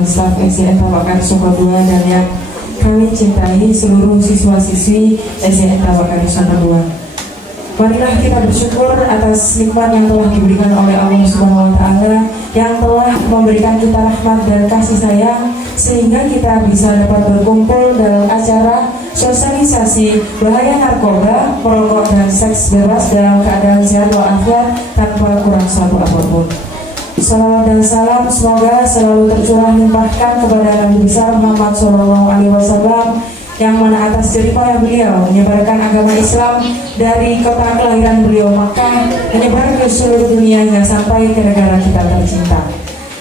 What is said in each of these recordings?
dan staf SDN Tabakari Soko 2 dan yang kami cintai seluruh siswa-siswi SDN Tabakari Soko 2. Marilah kita bersyukur atas nikmat yang telah diberikan oleh Allah Subhanahu wa Ta'ala, yang telah memberikan kita rahmat dan kasih sayang sehingga kita bisa dapat berkumpul dalam acara sosialisasi bahaya narkoba, merokok dan seks bebas dalam keadaan sehat walafiat tanpa kurang satu apapun. Salawat dan salam semoga selalu tercurah limpahkan kepada Nabi besar Muhammad SAW, yang mana atas jeripaya beliau menyebarkan agama Islam dari kota kelahiran beliau Makkah menyebar ke seluruh dunia hingga sampai ke negara kita tercinta.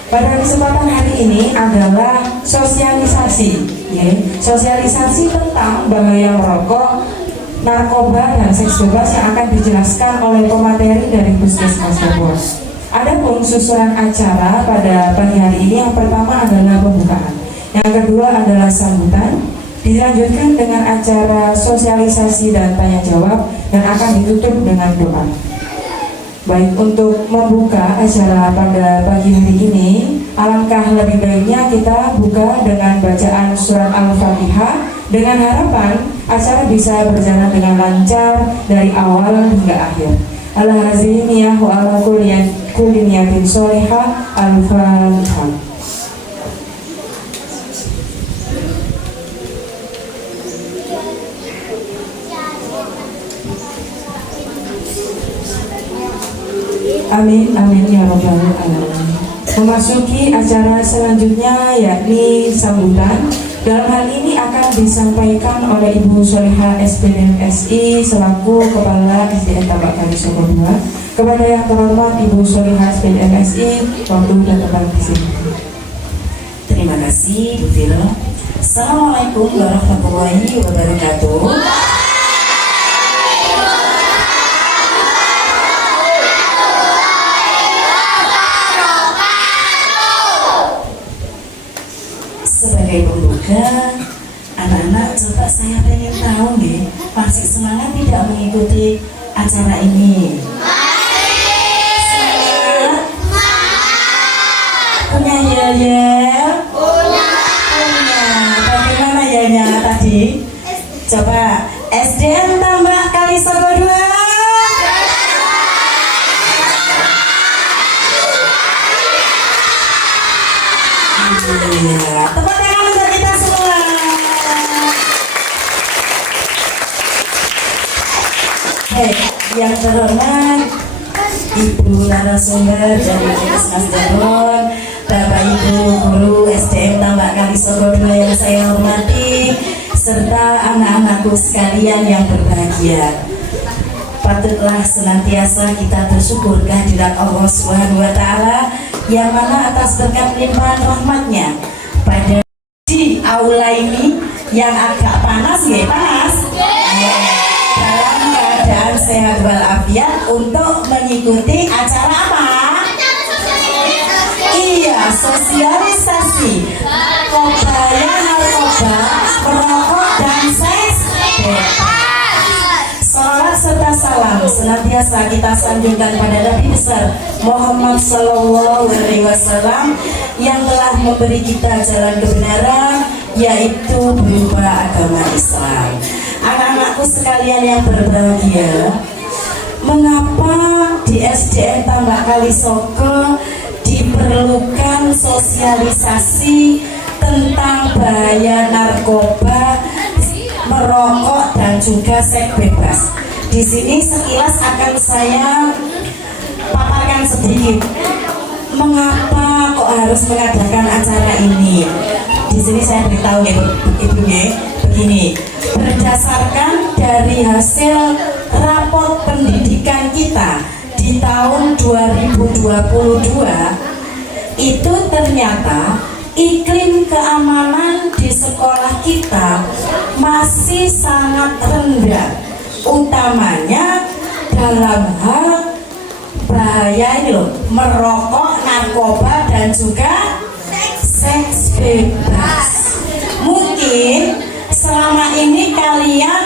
Pada kesempatan hari ini adalah sosialisasi, ya. Sosialisasi tentang bahaya merokok, narkoba dan seks bebas yang akan dijelaskan oleh pemateri dari Puskesmas Depok. Adapun susunan acara pada pagi hari ini, yang pertama adalah pembukaan, yang kedua adalah sambutan, dilanjutkan dengan acara sosialisasi dan tanya jawab, dan akan ditutup dengan doa. Baik, untuk membuka acara pada pagi hari ini, alangkah lebih baiknya kita buka dengan bacaan surat Al-Fatihah dengan harapan acara bisa berjalan dengan lancar dari awal hingga akhir. Al-Hazimiyah wa ala kulli niyatin sholihah. Al-Fatihah. Amin, amin ya rabbal alamin. Memasuki acara selanjutnya yakni sambutan. Dalam hal ini akan disampaikan oleh Ibu Solihah SPDN SI selaku Kepala SDN Tabakari Soko 2. Kepada yang terhormat Ibu Solihah SPDN SI, waktu dan tempat di sini. Terima kasih Bu Vilo. Assalamualaikum warahmatullahi wabarakatuh. Sebagai pembuka, anak-anak coba saya pengen tahu nih, masih semangat tidak mengikuti acara ini? Semangat? Punya yel-yel? Punya. Bagaimana yelnya tadi? Coba SDN Tabakari Soko 2. Tepuk tangan untuk kita semua. Hei, yang terhormat Ibu narasumber dari Puskesmas Depok, Bapak Ibu guru SDN Tabakari Soko 2 yang saya hormati, serta anak-anakku sekalian yang berbahagia. Patutlah senantiasa kita bersyukur kehadirat Allah Subhanahu wa Ta'ala, yang mana atas berkat limpahan rahmatnya pada di aula ini yang agak panas, ya panas, dalam keadaan sehat walafiat untuk mengikuti acara apa? Iya, sosialisasi bahaya narkoba, merokok dan seks bebas. Salat serta salam senantiasa kita sanjungkan pada Nabi besar Muhammad Sallallahu Alaihi Wasallam yang telah memberi kita jalan kebenaran, yaitu berupa agama Islam. Anak-anakku sekalian yang berbahagia, mengapa di SDN Tabakari Soko diperlukan sosialisasi tentang bahaya narkoba, merokok dan juga seks bebas? Di sini sekilas akan saya paparkan sedikit. Mengapa kok harus mengadakan acara ini? Di sini saya beritahu ya Ibu ya, begini. Berdasarkan dari hasil raport pendidikan kita di tahun 2022, itu ternyata iklim keamanan di sekolah kita masih sangat rendah, utamanya dalam hal bahaya ini loh, merokok, narkoba dan juga seks bebas. Mungkin selama ini kalian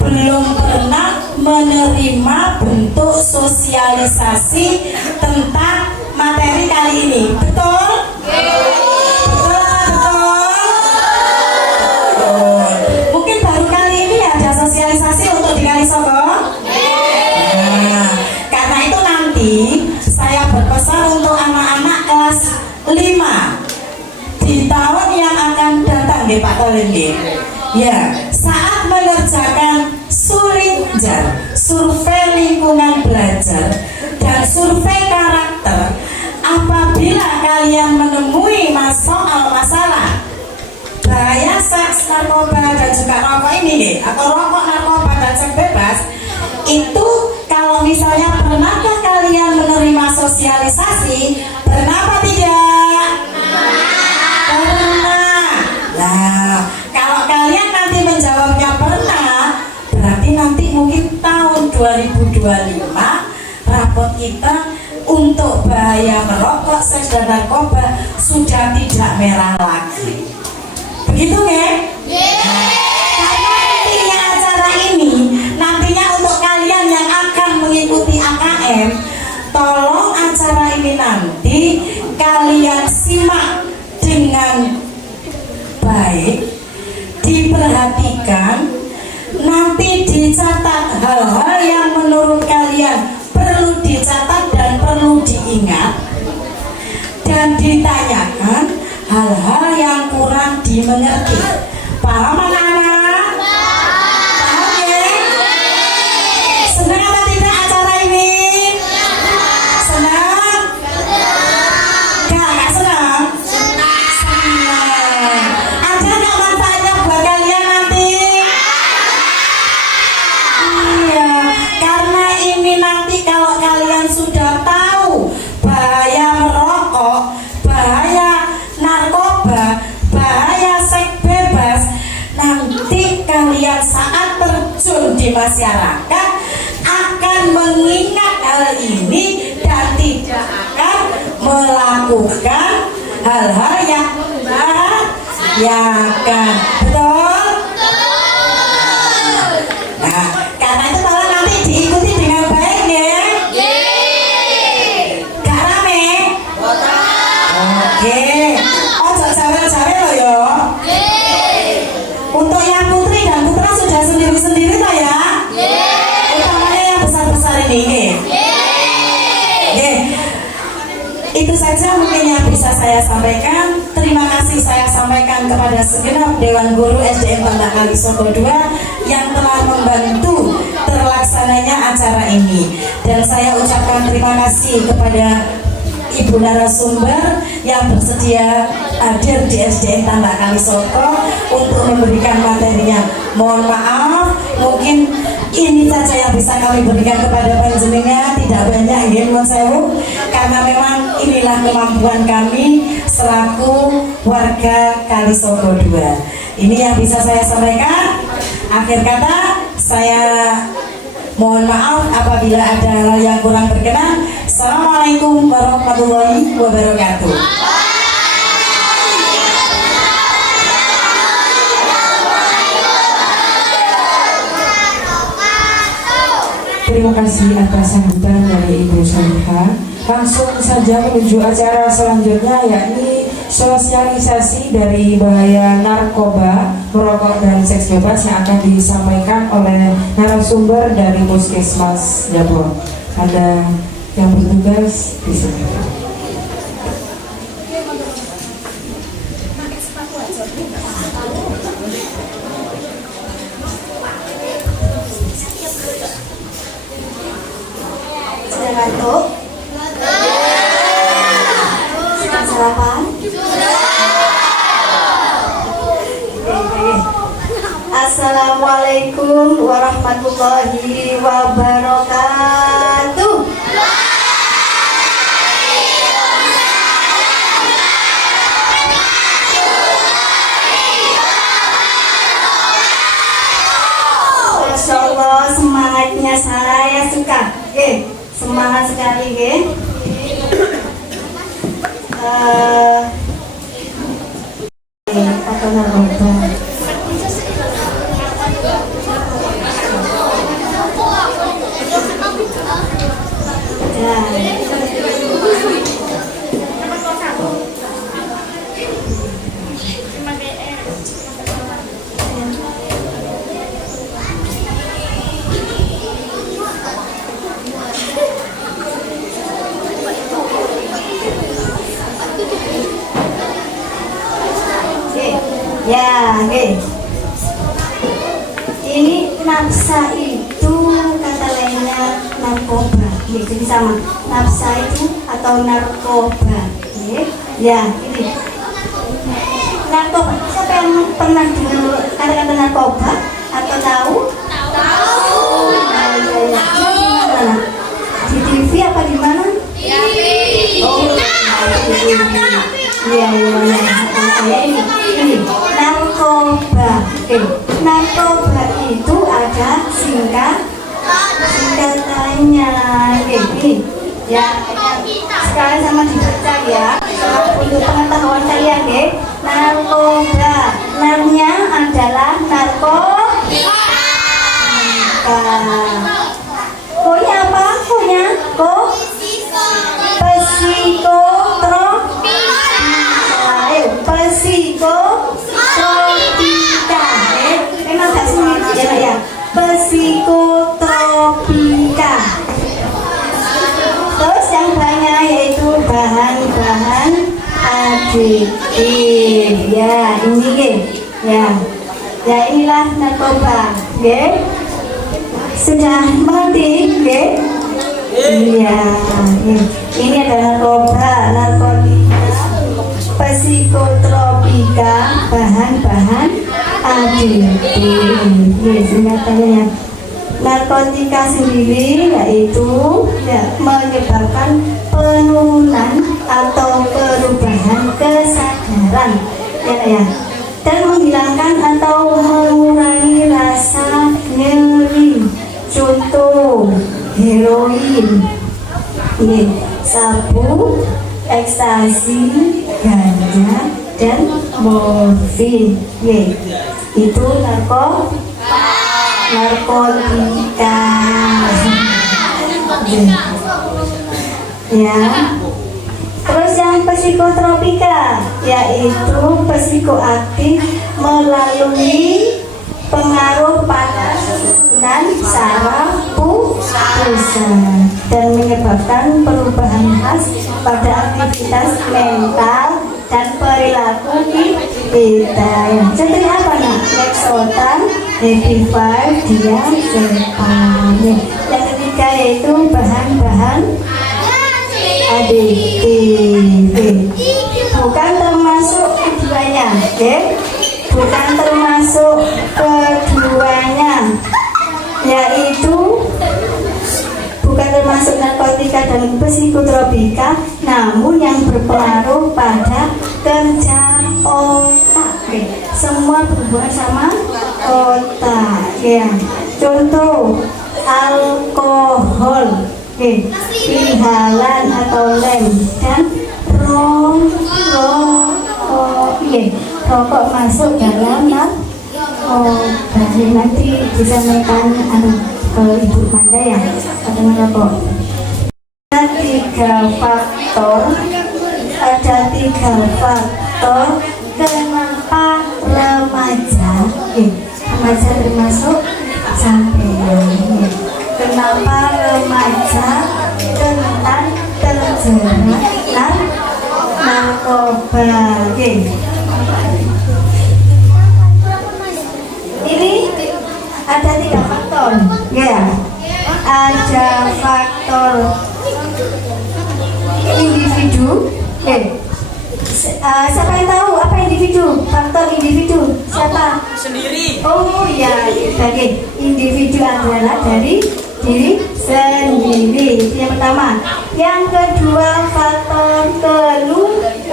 belum pernah menerima bentuk sosialisasi tentang materi kali ini, betul? Betul Tolong ya, saat mengerjakan survei lingkungan belajar dan survei karakter, apabila kalian menemui soal masalah bahaya seks, narkoba dan juga rokok ini nih, atau rokok, narkoba dan seks bebas, itu kalau misalnya pernahkah kalian menerima sosialisasi? Pernah apa tidak? Pernah. Nah, kalau kalian nanti menjawabnya pernah, berarti nanti mungkin tahun 2025 rapot kita untuk bahaya merokok, seks dan narkoba sudah tidak merah lagi. Begitu ya? Karena intinya acara ini nantinya untuk kalian yang akan mengikuti AKM, tolong acara ini nanti kalian simak dengan baik, diperhatikan, nanti dicatat hal-hal yang menurut kalian perlu dicatat dan perlu diingat, dan ditanyakan hal-hal yang kurang dimengerti. Paham anak-anak? Paham ya? Senang atau tidak acara ini? Senang? Gak senang? Senang. Ada gak manfaatnya buat kalian nanti? Iya, karena ini nanti kalau kalian sudah tahu bahaya merokok, bahaya narkoba, bahaya seks bebas, nanti kalian saat terjun di masyarakat akan mengingat hal ini dan tidak akan melakukan hal-hal yang membahayakan. Betul? Nah, karena itu tolong nanti diikuti dengan baik ya. Gak rame? Oke. Ojo jawer-jawer loh ya. Untuk yang putri dan putra sudah sendiri-sendiri toh ya. Utamanya yang besar-besar ini. Itu saja mungkin yang bisa saya sampaikan. Terima kasih saya sampaikan kepada segenap Dewan Guru SDN Tanda Kalisoko 2 yang telah membantu terlaksananya acara ini. Dan saya ucapkan terima kasih kepada Ibu narasumber yang bersedia hadir di SDN Tanda Kalisoko untuk memberikan materinya. Mohon maaf, mungkin ini saja yang bisa kami berikan kepada panjenengan, tidak banyak ya, mohon sewu, karena memang inilah kemampuan kami selaku warga Kalisoko 2. Ini yang bisa saya sampaikan. Akhir kata, saya mohon maaf apabila ada hal yang kurang berkenan. Assalamualaikum warahmatullahi wabarakatuh. Terima kasih atas sambutan dari Ibu Salihah. Langsung saja menuju acara selanjutnya, yakni sosialisasi dari bahaya narkoba, merokok dan seks bebas yang akan disampaikan oleh narasumber dari Puskesmas Jabon. Ada yang bertugas di sini. Sudah ngantuk? Sudah sarapan? Assalamualaikum warahmatullahi wabarakatuh. Masya Allah, semangatnya saya suka. Semangat sekali, Apa narkoba? Ya, oke. Ini nafsa itu kata lainnya narkoba. Oke, jadi sama. Nafsa itu atau narkoba. Oke. Ya, ini. Narkoba. Siapa yang pernah dengar kata-kata narkoba atau tahu? Tahu. Ya. Di TV apa di mana? Di TV. Oh, di TV. Iya, ini narkoba. Narkoba itu ada singkatannya. Ini ya. Sekarang sama dibaca ya. Untuk pengetahuan kalian, narkoba. Namanya adalah narkotika. Konya apa? Konya psikotropika. Memang gak sulit ya. Psikotropika. Terus yang banyak yaitu bahan-bahan adiktif. Ya, ini ya. Ya, inilah narkoba. Sudah mengerti? Iya. Ini adalah narkotika, psikotropika, bahan-bahan adiktif. Singkatannya narkotika sendiri yaitu menyebabkan penurunan atau perubahan kesadaran dan menghilangkan atau mengurangi rasa nyeri. Contoh heroin, sabu, ekstasi, ganja, dan morfin. Itu narkotika. Ya. Terus yang psikotropika yaitu psikoaktif melalui pengaruh pada susunan saraf pusat dan menyebabkan perubahan khas pada aktivitas mental dan perilaku kita. Contohnya apa nak? Lexotan, Epivir, diazepam. Yang ketiga yaitu bahan-bahan adiktif. Bukan termasuk keduanya, bukan termasuk keduanya, yaitu bukan termasuk narkotika dan psikotropika, namun yang berpengaruh pada kerja otak. Semua berhubungan sama otak. Contoh alkohol, pihalan atau lem, dan rokok masuk dalam nanti bisa menekan ke ibu Manda ya dengan rokok. Ada tiga faktor kenapa remaja termasuk sampai kenapa remaja rentan terjerat narkoba. Ini ada tiga faktor, ada faktor individu. Siapa yang tahu apa individu? Faktor individu siapa? Sendiri. Oh ya, individu adalah dari diri sendiri. Itu yang pertama. Yang kedua faktor keluarga,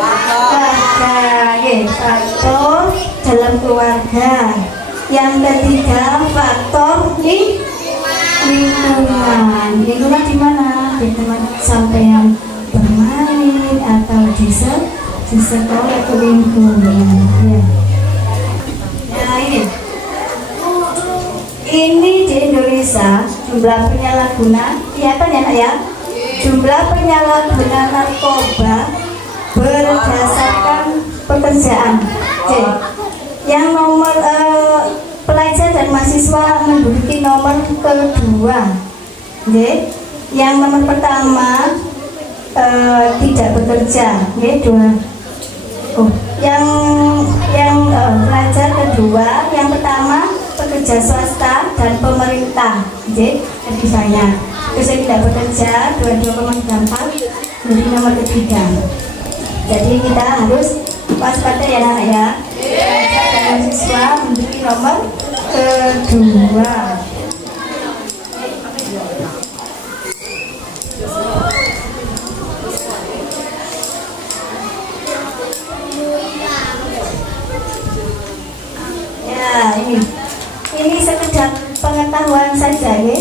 faktor dalam keluarga. Yang ketiga faktor lingkungan. Lingkungan di mana? Di tempat sampean bermain atau di sekolah atau lingkungan. Nah ini di Indonesia jumlah penyalahguna, jumlah penyalahguna narkoba berdasarkan pekerjaan. Yang nomor pelajar dan mahasiswa menduduki nomor kedua. Yang nomor pertama tidak bekerja, Pelajar kedua, yang pertama pekerja swasta dan pemerintah, jadi lebih banyak. Terus yang tidak bekerja 22,4, jadi nomor ketiga. Jadi kita harus waspada ya anak ya. Pelajar dan siswa menjadi nomor kedua. Ini sekedar pengetahuan saja ya.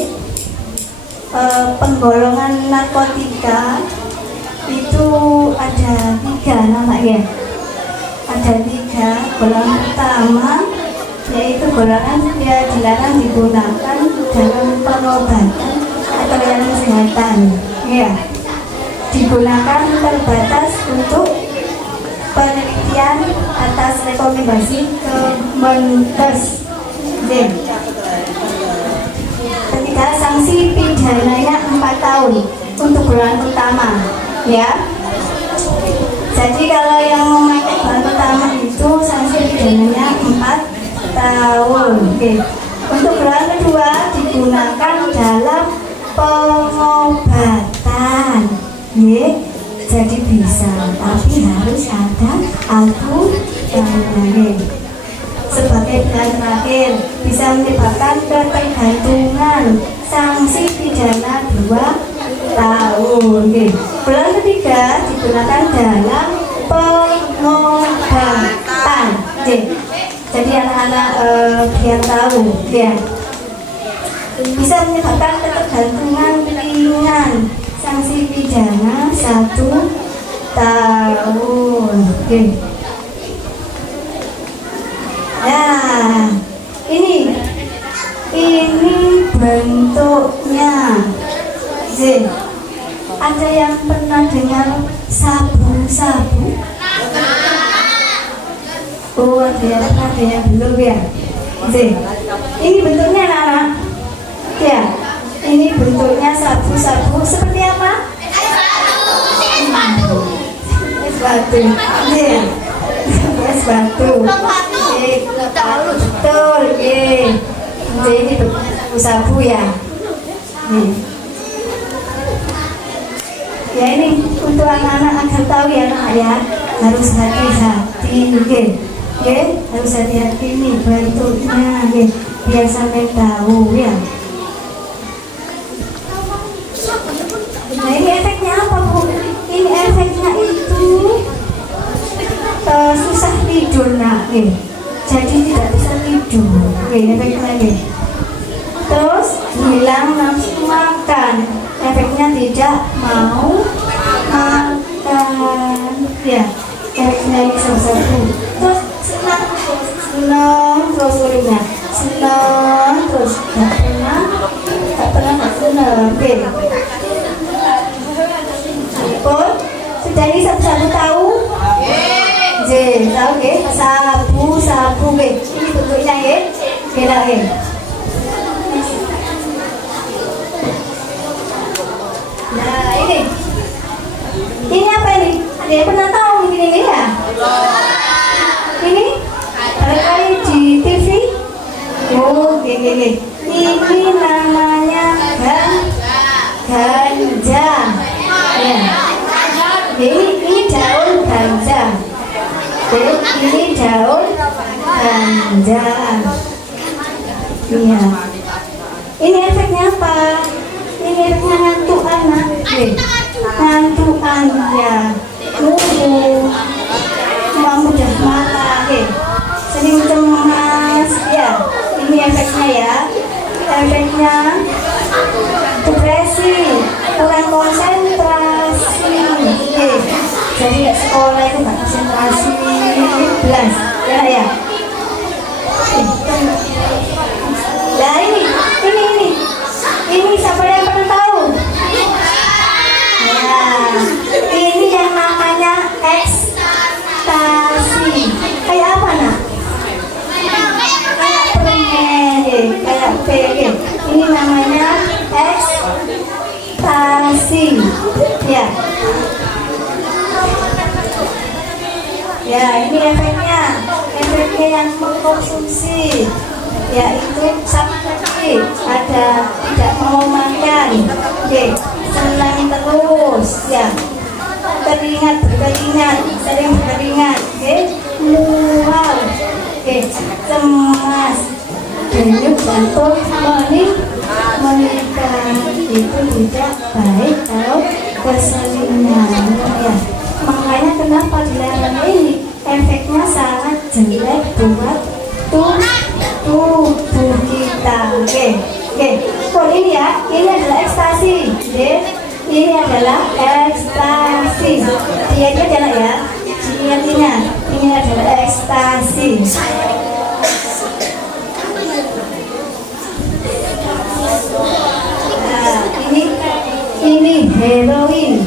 Penggolongan narkotika itu ada 3 namanya. Ada 3. Golongan pertama yaitu golongan dia dilarang digunakan dalam pengobatan atau yang kesehatan. Ya, digunakan terbatas untuk penelitian atas rekomendasi Kemenkes. Ketiga, sanksi pidananya 4 tahun untuk golongan pertama, ya. Jadi kalau yang memakai golongan pertama itu sanksi pidananya 4 tahun. Oke. Untuk golongan kedua digunakan dalam pengobatan, ya. Jadi bisa, tapi harus ada aturannya. Sebagai pilihan terakhir bisa menyebabkan ketergantungan, sanksi pidana 2 tahun. Golongan ketiga digunakan dalam pengobatan. Jadi anak-anak biar tahu ya, bisa menyebabkan ketergantungan ringan, sanksi pidana 1 tahun. Nah, ini bentuknya. Ada yang pernah dengar sabu-sabu? Oh, ada yang belum ya. Ini bentuknya anak-anak. Ya, ini bentuknya sabu-sabu seperti apa? Es batu. Ya, es batu. Betul, jadi ini sabu-sabu ya. Ya, ini untuk anak-anak agar tahu ya anak ya, harus hati-hati, harus hati-hati nih bentuknya, biar sampai tahu ya. Nah, ini efeknya apa Bu? Ini efeknya itu susah tidur nak, jadi tidak bisa tidur, efeknya Terus hilang nafsu makan, efeknya tidak mau makan, ya. Efeknya ini sabu-sabu. Terus senang terus uringnya, senang terus tak pernah. Pun sudah ini sabu-sabu tahu? Tahu sabu-sabu ini bentuknya beda Nah ini apa ini? Ada yang pernah tahu ini ya? Ini kali di TV. Oh, ini namanya ganja. Ya. Ini daun ganja. Ini daun ganja. Iya. Ini efeknya apa? Ini efeknya ngantuk anak. Ngantukan ya. Mudah marah. Sering cemas. Ya. Ini efeknya ya. Efeknya depresi, kurang konsentrasi. Jadi sekolah itu nggak konsentrasi belas ya. Nah ini siapa yang pernah tahu? Nah, ini yang namanya ekstasi. Kayak apa nak? Kayak permen, kayak PG. Ini namanya ekstasi. Ya. Ya, ini efeknya. Efeknya yang mengkonsumsi, yaitu seperti ada tidak mau makan, senang terus, ya, berkeringat, sering berkeringat, mual, cemas, denyut jantung, meningkat. Itu tidak baik kalau keseringan, ya. Makanya kenapa dilarang ini, efeknya sangat jelek buat tubuh kita. Oh ini ya, ini adalah ekstasi. Ini adalah ekstasi. Dia adalah ya, ingat, ini adalah ekstasi. Nah, ini heroin.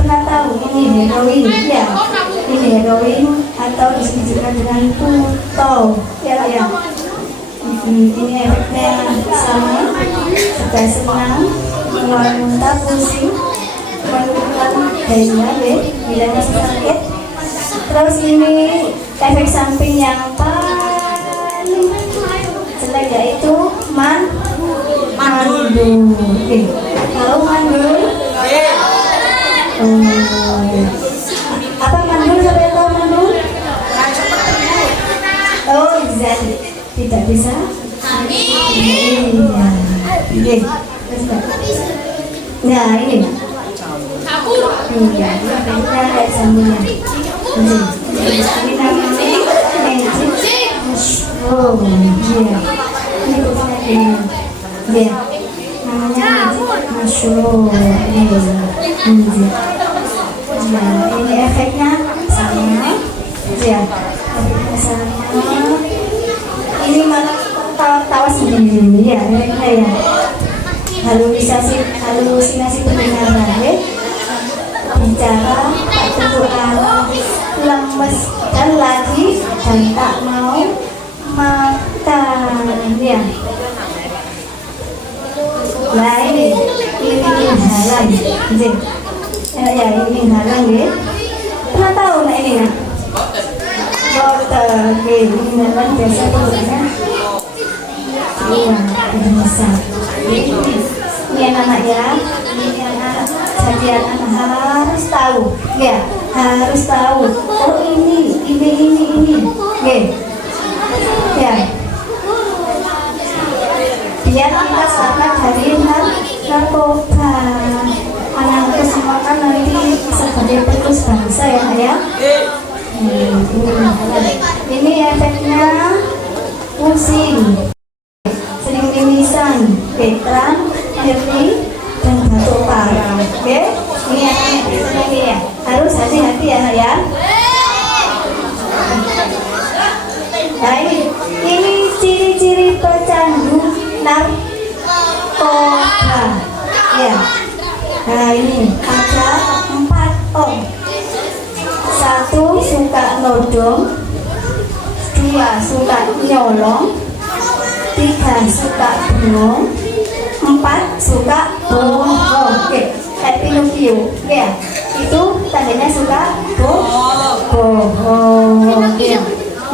Pernah tahu ini heroin? Ya, ini heroin atau disebutkan dengan puto. Ya. Ini efeknya sama, sudah senang, muntah, pusing, menurunkan daya, bila masih sakit. Terus ini efek samping yang paling jelek yaitu mandul. Tahu mandul? Apa mandul? Siapa yang tahu mandul? Oh, tidak bisa. Iya. Nah, ini. Iya, ini ada sambungan. Ini namanya magic mushroom. Iya. Ini bukan ini. Iya. Namanya magic mushroom. Nah, ini efeknya sama. Ya, efeknya sama. Ini malah tawa sendiri ya, efeknya ya. Halusinasi pendengaran, ya. Bicara, tak tentu arah, lemes dan lagi dan tak mau makan, ya. Nah ini halang, ya ini halang ya. Pernah tahu nggak ini ya? Botel, ini memang biasa bentuknya. Iya, bisa. Ini anak ya, ini anak. Jadi anak harus tahu, ya, harus tahu. Oh ini, ya. Biar kita selamat dari narkoba. Anak-anak semua kan nanti sebagai penerus bangsa ya, ya. Ini efeknya pusing, sering mimisan, kram, nyeri, dan batuk parah. Oke, ini ya. Harus hati-hati ya, ya. Nah ini ciri-ciri pecandu narkoba. Ya. Nah ini ada 4 om. 1 suka nodong, 2 suka nyolong, 3 suka bengong, 4 suka bohong. Oke, kayak Pinocchio, ya. Itu tandanya suka bohong. Ya.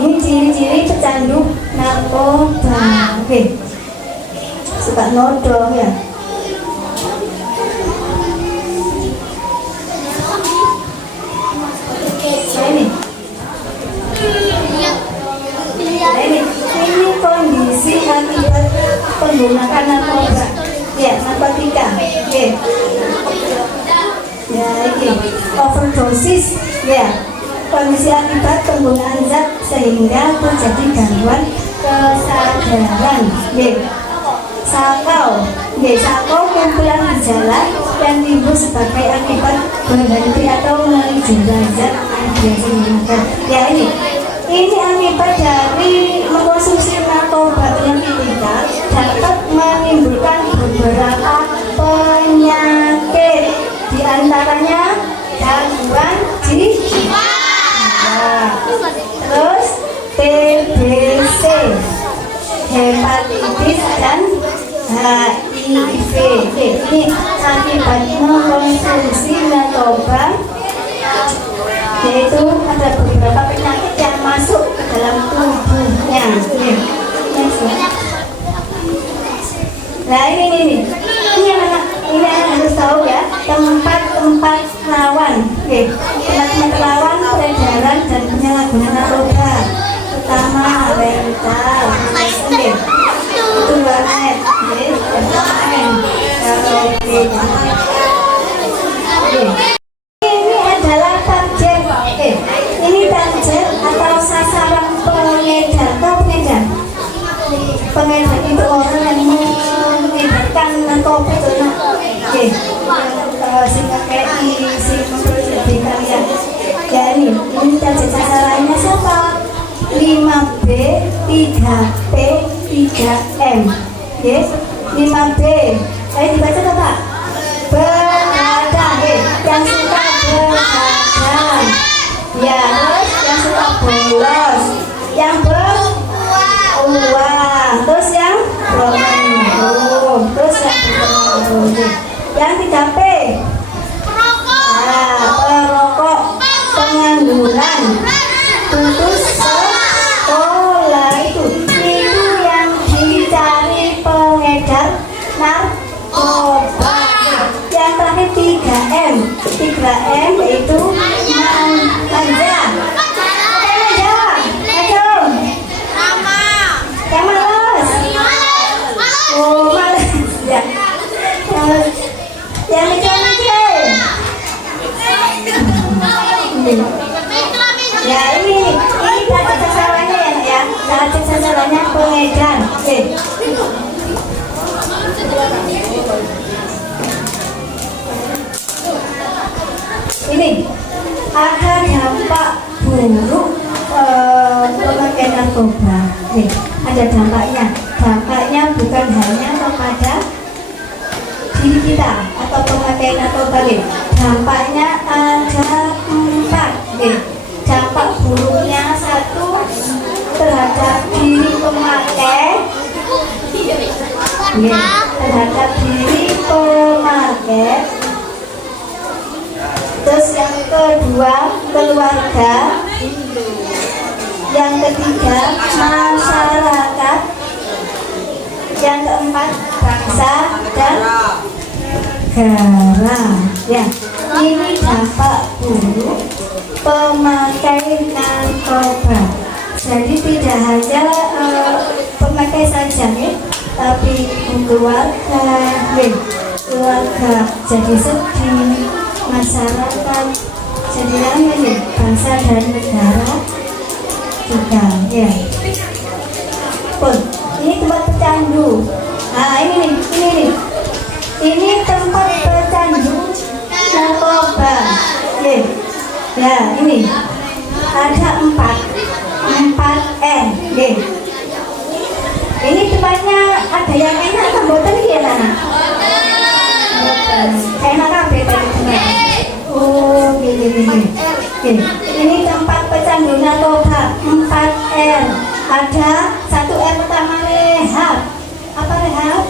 Ini ciri-ciri pecandu narkoba. Oke, suka nodong ya. Ini kondisi akibat penggunaan narkoba, ya, narkotika, ya, ini overdosis, ya, kondisi akibat penggunaan zat sehingga terjadi gangguan kesadaran, sakau, kumpulan gejala yang timbul sebagai akibat berhenti atau menjual zat yang biasa digunakan, ya ini akibat dari mengkonsumsi narkoba yang kita dapat menimbulkan beberapa penyakit, diantaranya gangguan jiwa, terus TBC, hepatitis dan HIV. Ini akibat mengkonsumsi narkoba yaitu ada beberapa penyakit yang masuk ke dalam tubuhnya. Next, ya. Nah ini anak harus tahu ya, tempat-tempat rawan, tempat-tempat rawan peredaran dan penyalahgunaan narkoba, pertama rental, itu warnet, ini adalah target, ini target atau sasaran pengedar, pengedar itu orang yang mengedarkan narkoba itu, sehingga kayak si memproduksi kalian. Ya ini target sasarannya siapa? 5B, 3P, 3M. 5B. Ayo dibaca tuh Pak. Begadang, yang suka begadang. Ya, terus yang suka bolos, yang beruang, terus yang berminum, terus yang berminum. Yang 3P. Perokok, pengangguran, putus sekolah, itu yang dicari pengedar narkoba. Yang terakhir 3M. 3M yaitu manja. Yang malas. Oh malas ya. Yang mikir-mikir. Ya ini target sasarannya ya, target sasarannya pengedar. Ini ada dampak buruk pemakaian narkoba. Ada dampaknya. Dampaknya bukan hanya kepada diri kita atau pemakai narkoba. Dampaknya ada 4. Dampak buruknya 1 terhadap diri pemakai, terhadap diri pemakai. Terus yang kedua keluarga, yang ketiga masyarakat, yang keempat bangsa dan negara. Ya, ini dampak buruk pemakai narkoba. Jadi tidak hanya pemakai saja tapi keluarga jadi sedih, masyarakat jadi ramai, bangsa dan negara juga ya. Pun ini tempat pecandu. Nah ini tempat pecandu narkoba. Ya ini ada 4 N. Ini tempatnya ada yang enak kan boten ya Nana? Enak apa tempatnya? Oh gini. Ini tempat pecandu narkoba 4R. Ada 1R pertama rehab. Apa rehab?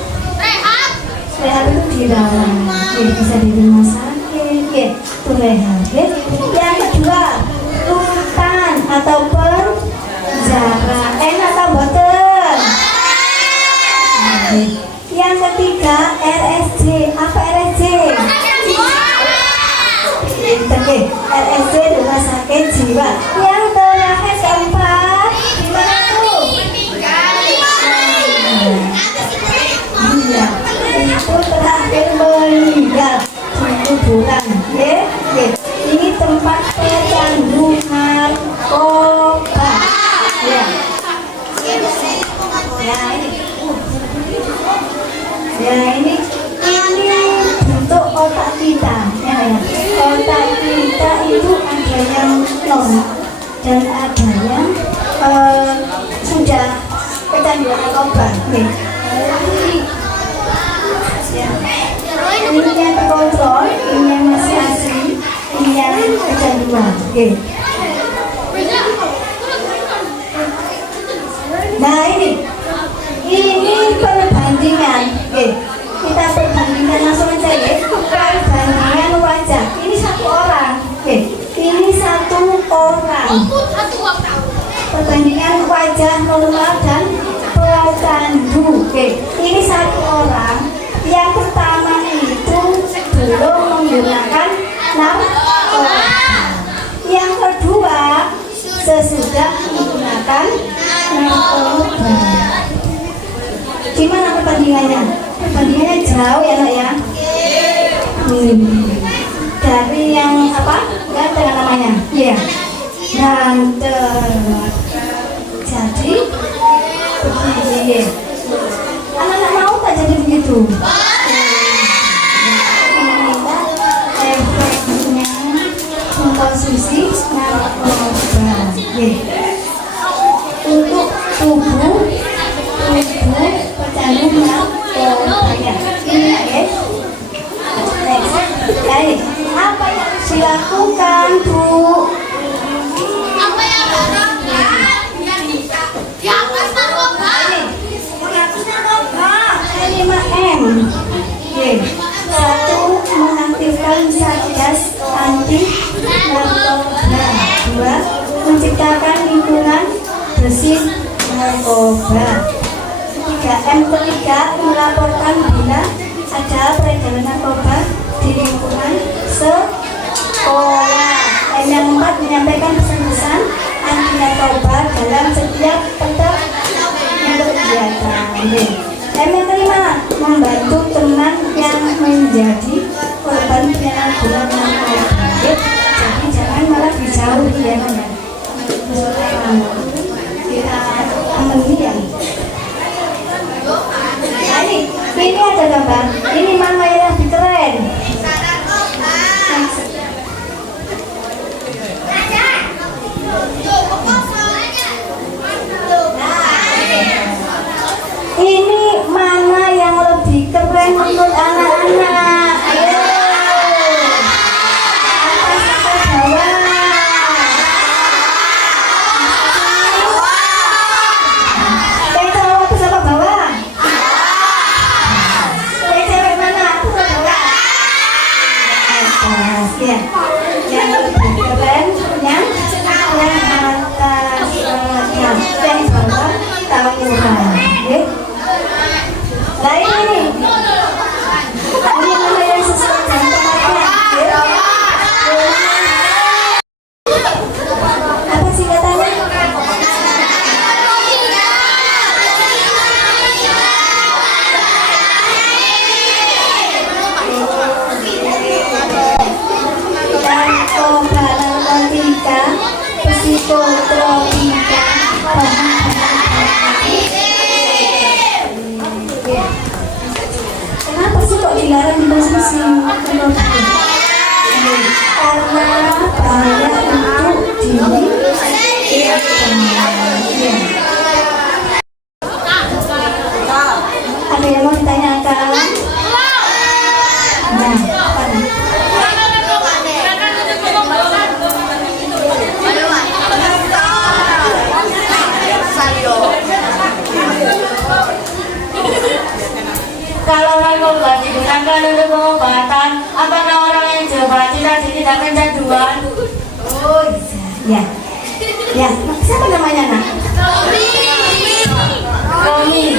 Rehab itu dirawat. Bisa di rumah sakit. Itu rehab. Yang kedua rutan atau penjara. Enak atau boten? Yang ketiga RSJ. Apa RSJ? RSJ rumah sakit jiwa. Yang terakhir keempat gimana tuh? Iya, itu terakhir meninggal 1 bulan. Ini tempat pecandu narkoba. Ini bentuk otak kita. Otak kita itu ada yang normal dan ada yang sudah kecanduan narkoba. Ini yang terkontrol, ini yang masih asli, ini yang kecanduan. Nah ini perbandingan. Kita perbandingan langsung aja ya. Perbandingan wajah. Ini 1 orang. Ini 1 perbandingan wajah normal dan pecandu. Oke, ini satu orang yang pertama itu belum menggunakan narkoba, yang kedua sesudah menggunakan narkoba. Gimana perbandingannya? Perbandingannya jauh ya nak ya. Dari yang apa? Yang dengan namanya, ya. Dan jadi begini. Anak-anak mau tak jadi begitu? Efeknya mengkonsumsi narkoba. Untuk tubuh pecandu narkoba. Ini ya. Baik, apa yang harus dilakukan, Bu? Apa yang harus dilakukan? Biar bisa dihapus narkoba. Menghapus narkoba. 5M. Satu, mengaktifkan satgas anti narkoba. Dua, menciptakan lingkungan bersih narkoba. 3M ketiga, melaporkan bila ada peredaran narkoba di lingkungan sekolah. Yang 4, menyampaikan pesan-pesan anti narkoba dalam setiap kegiatan. Yang kelima, membantu teman yang menjadi korban penyalahgunaan narkoba. Jadi jangan malah dijauhi ya kan ya. Kita amenian. Nah, ini ada gambar. Ini mana yang lebih keren? Ini mana yang lebih keren menurut anak-anak? Ayo. Atas atau bawah? Yang cowok atas apa bawah? Yang cewek mana? Atas atau bawah? Atas, ya. Yang lebih keren yang atas, yang bawah tawuran. Nah ini mana yang sesuai dengan tempatnya? Apa singkatannya? Narkoba, narkotika, psikotropika, kenapa sih kok dilarang dikonsumsi narkoba? Karena bahaya untuk diri. Ada yang mau ditanyakan? Nah, apa nih? Kalau narkoba digunakan untuk pengobatan, apakah orang yang coba tidak kecanduan? Oh iya, ya. Siapa namanya nak? Romi.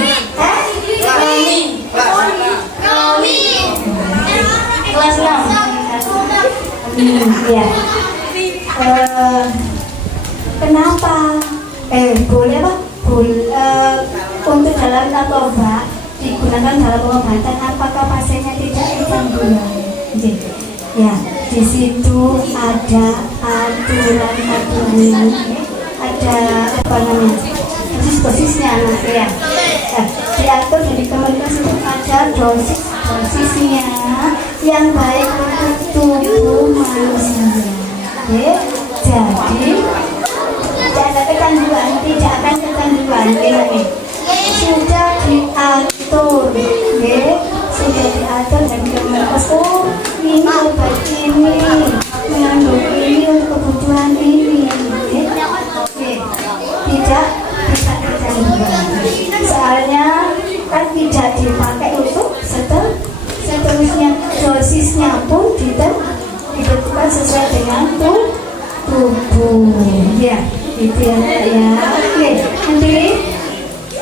Kelas 6. Ya. Kenapa? Boleh apa? Untuk dalam narkoba digunakan dalam pengobatan, apakah pasiennya tidak kecanduan? Ya, di situ ada aturan, ada apa namanya? Dosisnya anak ya. Diatur dari Kemenkes itu ada dosisnya yang baik untuk tubuh manusia. Jadi tidak ada kecanduan, tidak akan kecanduan. Sudah diatur, sudah diatur dan Kemenkes. Oh, ini obat ini mengandung ini untuk kebutuhan ini. Tidak kecanduan. Soalnya kan tidak dipakai untuk seterusnya, dosisnya pun ditentukan sesuai dengan tubuh. Ya, itu ya Nak, ya. Oke, nanti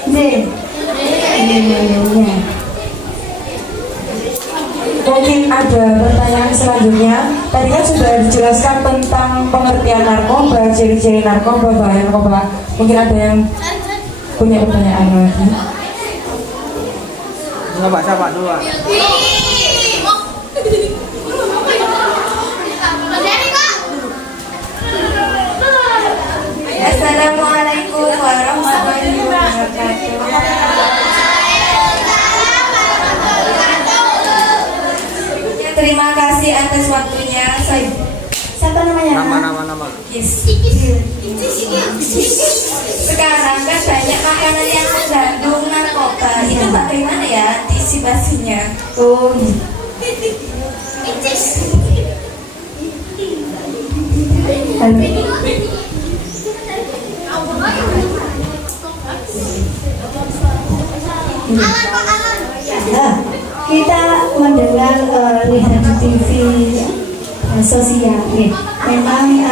Z. Ya. Mungkin ada pertanyaan selanjutnya. Tadi kan sudah dijelaskan tentang pengertian narkoba, ciri-ciri narkoba, bahaya narkoba. Mungkin ada yang punya pertanyaan lagi. Enggak Pak, siapa dulu Pak? Assalamualaikum warahmatullahi wabarakatuh. Terima kasih atas waktunya. Siapa namanya? Nama. Yes. Sekarang kan banyak makanan yang mengandung narkoba. Itu bagaimana ya antisipasinya? Oh, nah, kita mendengar lihat di TV sosial, nih, memang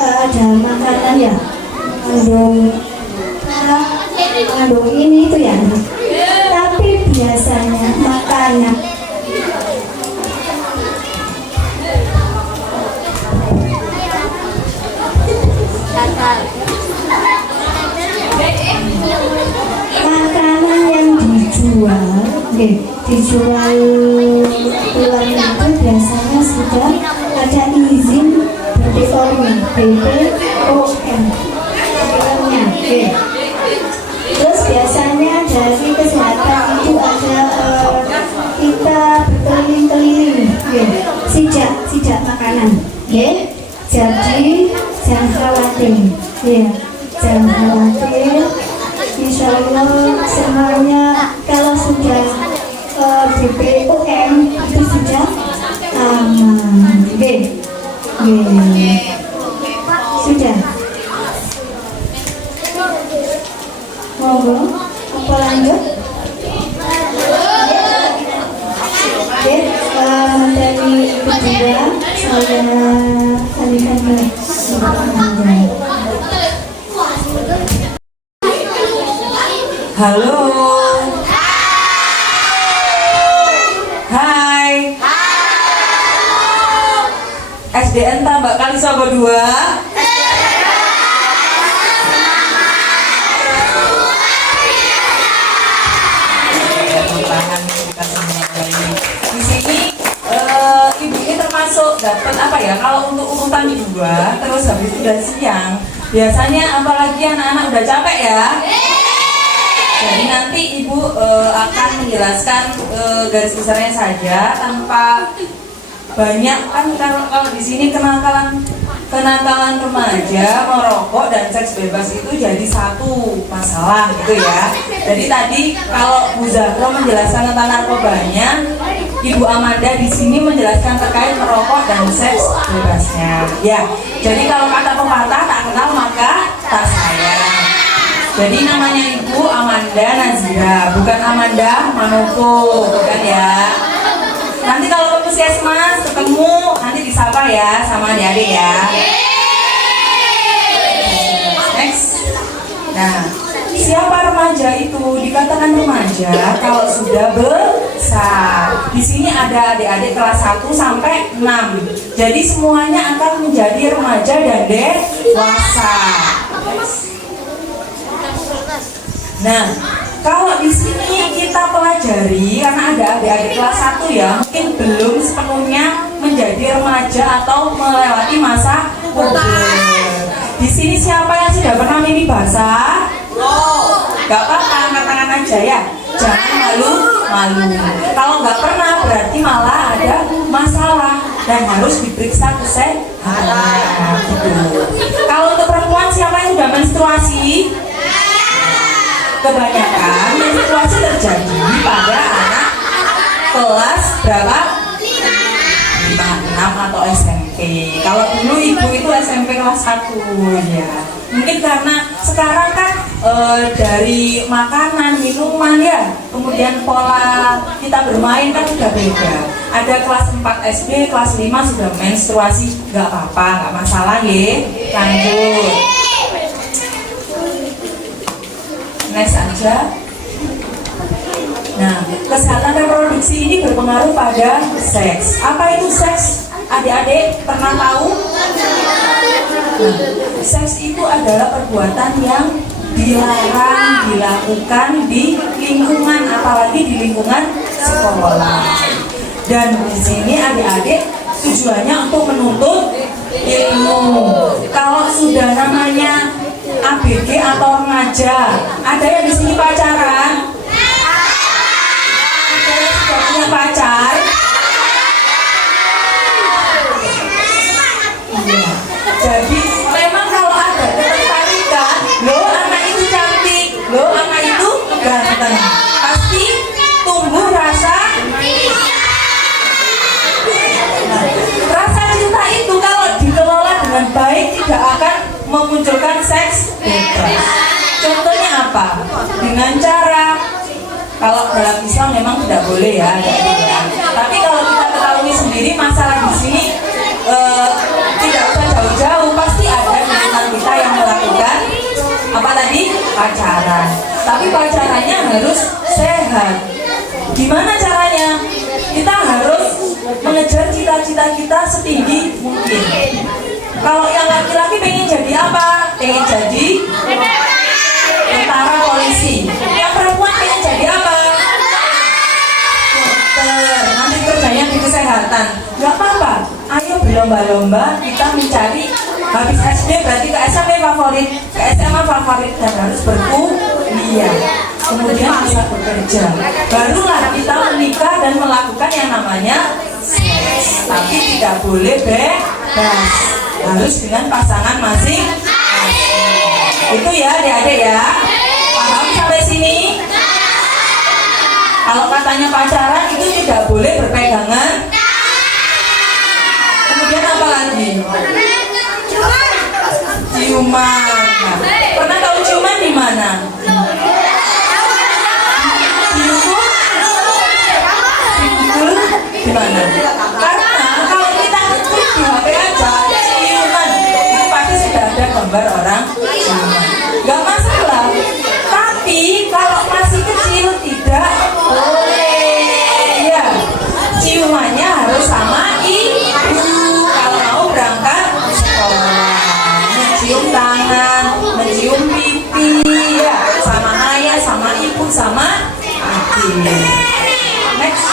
ada makanan ya mengandung ini itu ya, tapi biasanya makanan yang dijual keluar itu biasanya sudah ada izin BPOM, terus biasanya dari kesehatan itu ada kita berkeliling-keliling, sijak makanan, jadi jangan khawatir, jangan khawatir. Insya Allah semuanya kalau sudah BPOM itu sudah aman. Sudah. Monggo, apa lanjut? Dari kedua saya alihkan ke Halo. Hai. SDN Tambak Kalisoko 2. Di sini ibu ini termasuk dapat apa ya? Kalau untuk urutan 2, terus habis udah siang. Biasanya apalagi anak-anak udah capek ya. Jadi nanti ibu akan menjelaskan garis besarnya saja tanpa banyak kan. Kalau di sini kenakalan remaja, merokok dan seks bebas itu jadi satu masalah gitu ya. Jadi tadi kalau Bu Zahro menjelaskan tentang narkobanya, Ibu Amanda di sini menjelaskan terkait merokok dan seks bebasnya. Ya, jadi kalau kata pepatah tak kenal maka tak sayang. Jadi namanya Ibu Amanda Nazira, bukan Amanda Manopo, bukan ya. Nanti kalau ke puskesmas ketemu, nanti disapa ya sama adik-adik ya. Next. Nah, siapa remaja itu? Dikatakan remaja kalau sudah besar. Di sini ada adik-adik kelas 1 sampai 6. Jadi semuanya akan menjadi remaja dan dewasa. Nah, kalau di sini kita pelajari karena ada adik-adik kelas 1 ya, mungkin belum sepenuhnya menjadi remaja atau melewati masa puber. Di sini siapa yang sudah pernah mimpi basah? Gak apa-apa, angkat tangan aja ya. Jangan malu-malu. Kalau nggak pernah berarti malah ada masalah dan harus diperiksa kesehatan. Kalau untuk perempuan siapa yang sudah menstruasi? Kebanyakan menstruasi terjadi pada anak kelas berapa? 5, 6 atau SMP. Kalau dulu ibu itu SMP kelas 1 ya. Mungkin karena sekarang kan dari makanan, minuman ya, kemudian pola kita bermain kan udah beda. Ada kelas 4 SD, kelas 5 sudah menstruasi, nggak apa-apa, nggak masalah ya. Lanjut. Next aja. Nah, kesehatan reproduksi ini berpengaruh pada seks. Apa itu seks? Adik-adik pernah tahu? Nah, seks itu adalah perbuatan yang dilarang dilakukan di lingkungan, apalagi di lingkungan sekolah. Dan di sini adik-adik tujuannya untuk menuntut ilmu. Kalau sudah namanya ABG atau remaja, ada yang di sini pacaran? Ada yang sudah punya pacar? Iya. Jadi memang kalau ada ketertarikan, loh anak itu cantik, loh anak itu ganteng, pasti tumbuh rasa. Nah, rasa cinta itu kalau dikelola dengan baik tidak akan memunculkan seks bebas. Contohnya apa? Dengan cara, kalau dalam Islam memang tidak boleh ya, tapi kalau kita ketahui sendiri masalah di sini tidak usah jauh-jauh, pasti ada lingkungan kita yang melakukan apa tadi? Pacaran. Tapi pacarannya harus sehat. Gimana caranya? Kita harus mengejar cita-cita kita setinggi mungkin. Kalau yang laki-laki pengen jadi apa? Pengen jadi tentara, polisi. Yang perempuan pengen jadi apa? Dokter. Nanti kerjanya di kesehatan. Gak apa-apa. Ayo berlomba-lomba kita mencari. Habis SD berarti ke SMP favorit, ke SMA favorit, dan harus berkuliah. Kemudian bisa bekerja. Barulah kita menikah dan melakukan yang namanya seks. Tapi tidak boleh bebas. Harus dengan pasangan masing-masing. Itu ya adik-adik ya. Paham sampai sini? Kalau katanya pacaran itu tidak boleh berpegangan. Kemudian apa lagi? Ciuman. Nah, pernah tahu ciuman di mana? Di mana? Karena kalau kita ngeklik di HP aja ciuman, itu pasti sudah ada gambar orang ciuman. Gak masalah. Tapi kalau masih kecil tidak boleh. Ya, ciumannya harus sama ibu. Kalau mau berangkat sekolah, mencium tangan, mencium pipi, ya, sama ayah, sama ibu, sama adik. Next.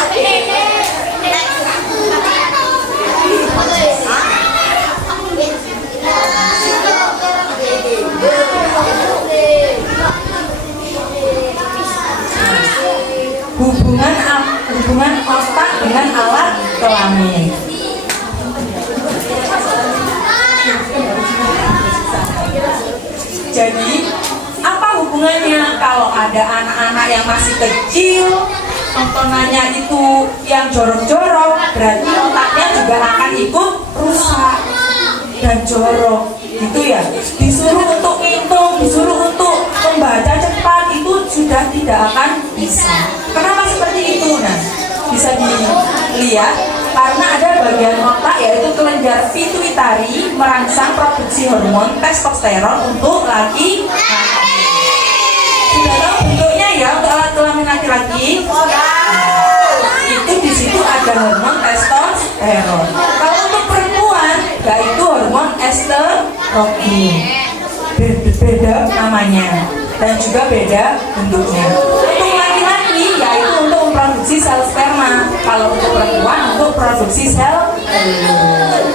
Hubungan otak dengan alat kelamin. Jadi apa hubungannya kalau ada anak-anak yang masih kecil, tontonannya itu yang jorok-jorok, berarti otaknya juga akan ikut rusak dan jorok, gitu ya. Disuruh untuk ngitung, disuruh untuk membaca cepat, itu sudah tidak akan bisa. Kenapa seperti itu? Nah, bisa dilihat karena ada bagian otak yaitu kelenjar pituitari merangsang produksi hormon testosteron untuk laki-laki. Sudah tahu bentuknya ya untuk alat kelamin laki-laki? Itu di situ ada hormon testosteron. Kalau untuk perempuan, yaitu hormon estrogen. Beda namanya dan juga beda bentuknya. Untuk laki-laki yaitu untuk memproduksi sel sperma. Kalau untuk perempuan untuk produksi sel telur.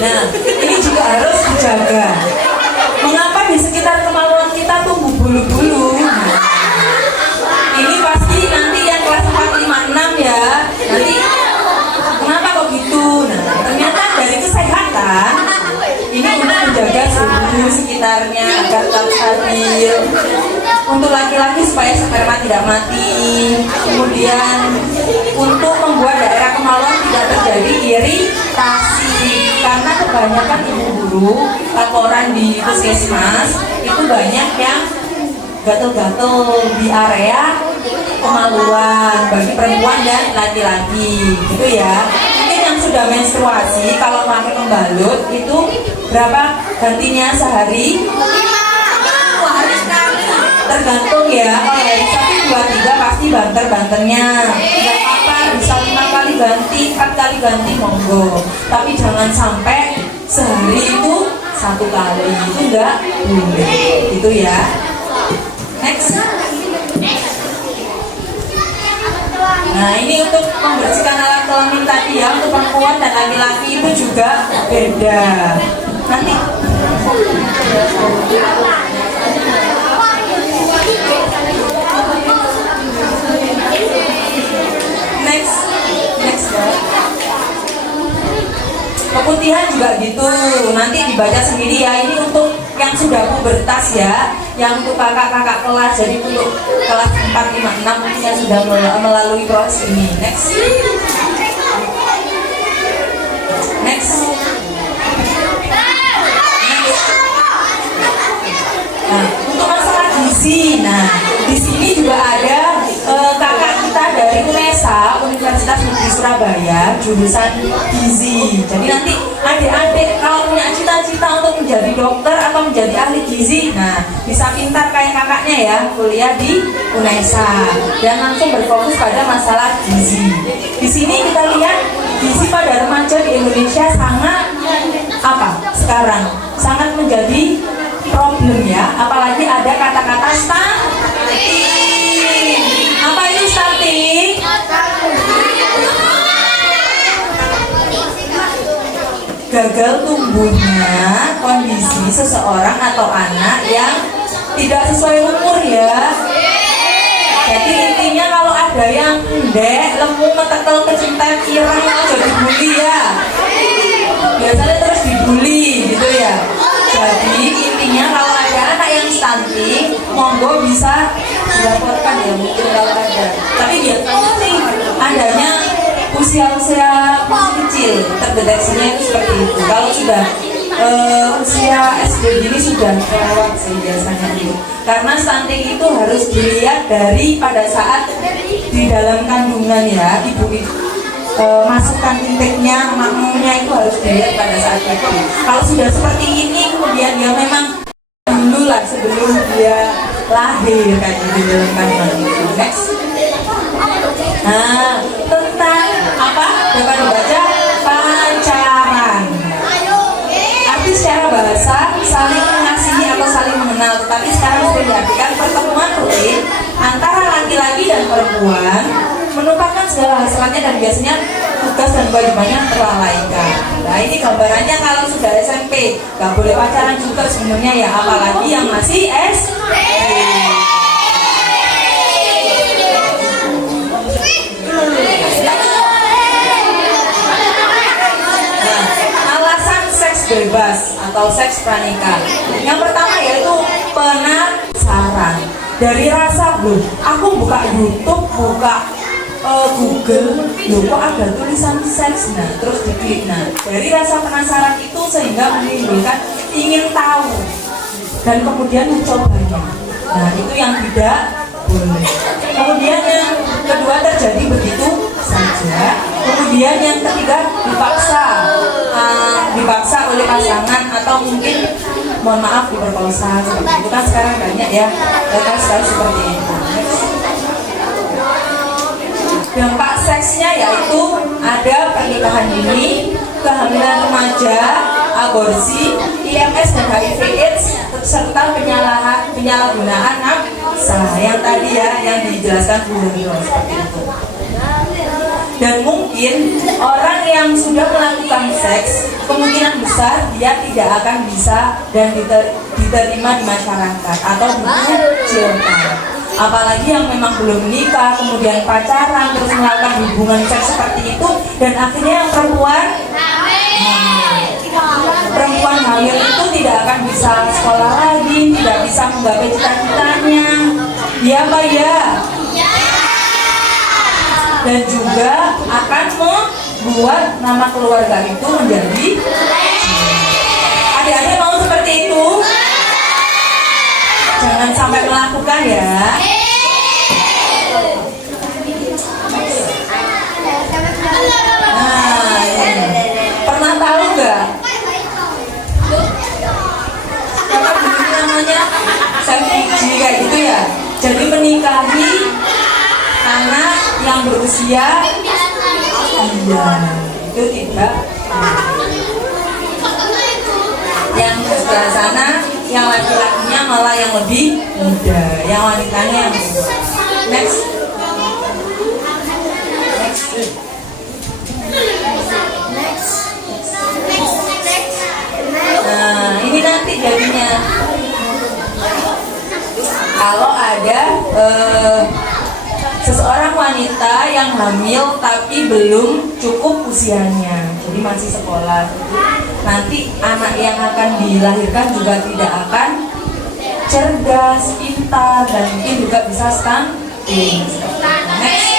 Nah, ini juga harus dijaga. Mengapa di sekitar kemaluan kita tumbuh bulu-bulu? Ini pasti nanti yang kelas 4, 5, 6 ya. Nanti kenapa kok gitu? Nah, ternyata dari kesehatan ini untuk menjaga suhu sekitarnya agar tetap stabil. Untuk laki-laki supaya sperma tidak mati. Kemudian untuk membuat daerah kemaluan tidak terjadi iritasi. Karena kebanyakan ibu guru laporan di puskesmas itu banyak yang gatel-gatel di area kemaluan bagi perempuan dan laki-laki gitu ya. Mungkin yang sudah menstruasi kalau pakai pembalut itu berapa gantinya sehari? 2 hari sekali. Tergantung ya, kalau hari Sabtu 2-3 pasti banter-banternya. Nggak apa-apa, bisa 5 kali ganti, 4 kali ganti monggo. Tapi jangan sampai sehari itu 1 kali, itu enggak boleh gitu ya. Next. Nah ini untuk membersihkan alat kelamin tadi ya, untuk perempuan dan laki-laki itu juga beda. Nanti next ya. Keputihan juga gitu, nanti dibaca sendiri ya. Ini untuk yang sudah pubertas ya, yang untuk kakak-kakak kelas, jadi untuk kelas 4, 5, 6 mungkin yang sudah melalui proses ini. Next. Nah, untuk masalah gizi, nah di sini juga ada kakak kita dari UNESA, Universitas Negeri Surabaya, jurusan gizi. Jadi nanti adik-adik kalau punya cita-cita untuk menjadi dokter atau menjadi ahli gizi, nah bisa pintar kayak kakaknya ya, kuliah di UNESA dan langsung berfokus pada masalah gizi. Di sini kita lihat gizi pada remaja di Indonesia sangat sekarang sangat menjadi problem ya, apalagi ada kata-kata stunting. Apa itu stunting? Gagal tumbuhnya kondisi seseorang atau anak yang tidak sesuai umur ya. Jadi intinya kalau ada yang pendek, lemu, metekel, kecintaan, irang, jadi dibully ya. Biasanya terus dibully gitu ya. Jadi intinya kalau ada anak yang stunting, monggo bisa dilaporkan ya, mungkin kalau ada. Tapi biasanya sih adanya usia-usia masih kecil, terdeteksinya itu seperti itu. Kalau sudah usia SD ini sudah kelewat sih biasanya itu. Karena stunting itu harus dilihat dari pada saat di dalam kandungan ya, ibu itu masukkan inteknya, makmunya itu harus dilihat pada saat itu. Kalau sudah seperti ini, kemudian dia memang dulu lah sebelum dia lahir kan di dalam kandungan itu. Next. Nah, tentang apa? Dapat dibaca pacaran. Arti secara bahasa saling mengasihi atau saling mengenal, tetapi sekarang sudah diartikan pertemuan rutin antara laki-laki dan perempuan menumpahkan segala hasratnya dan biasanya tugas dan kewajibannya terlalaikan. Nah ini gambarannya kalau sudah SMP gak boleh pacaran juga sebenarnya ya, apalagi yang masih SD. Nah, alasan seks bebas atau seks pranikah. Yang pertama yaitu penasaran. Dari rasa aku buka YouTube, buka Google, kok ada tulisan seks, nah terus diklik. Nah dari rasa penasaran itu sehingga menimbulkan ingin tahu dan kemudian mencobanya. Nah itu yang tidak boleh. Kemudian yang kedua terjadi begitu saja. Kemudian yang ketiga dipaksa oleh pasangan atau mungkin mohon maaf diperkosa seperti itu kan sekarang banyak ya sekali seperti itu. Dampak seksnya yaitu ada pernikahan dini, kehamilan remaja, aborsi, IMS dan HIV/AIDS serta penyalahgunaan nafsa yang tadi ya yang dijelaskan Bu Hendro seperti itu. Dan mungkin orang yang sudah melakukan seks kemungkinan besar dia tidak akan bisa dan diterima di masyarakat atau dikucilkan. Apalagi yang memang belum menikah, kemudian pacaran, terus melakukan hubungan seks seperti itu, dan akhirnya yang perempuan hamil itu tidak akan bisa sekolah lagi, tidak bisa menggapai cita-citanya, ya Pak ya, dan juga akan membuat nama keluarga itu menjadi Adik-adik mau seperti itu? Jangan sampai melakukan ya. Nah, pernah tahu nggak? Apa namanya? Selfie kayak gitu ya. Jadi menikahi anak yang berusia, iya, itu tidak. Yang sebelah sana, yang laki-lakinya malah yang lebih muda, yang wanitanya yang muda. Next. Nah, ini nanti jadinya kalau ada seseorang wanita yang hamil tapi belum cukup usianya, jadi masih sekolah. Nanti anak yang akan dilahirkan juga tidak akan cerdas, pintar, dan mungkin juga bisa stunting. Next.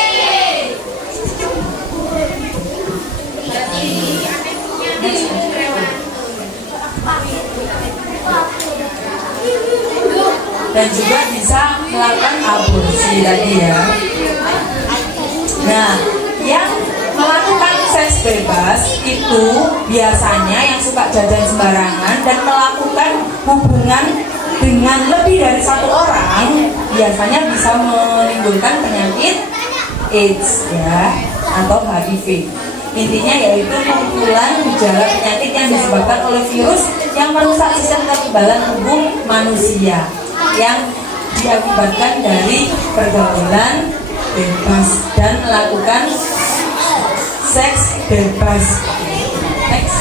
Dan juga bisa melakukan aborsi tadi ya. Nah, yang melakukan seks bebas itu biasanya yang suka jajan sembarangan dan melakukan hubungan dengan lebih dari satu orang, biasanya bisa menimbulkan penyakit AIDS ya, atau HIV. Intinya yaitu kumpulan gejala penyakit yang disebabkan oleh virus yang merusak sistem kekebalan tubuh manusia, yang diakibatkan dari pergaulan bebas dan melakukan seks bebas. Next.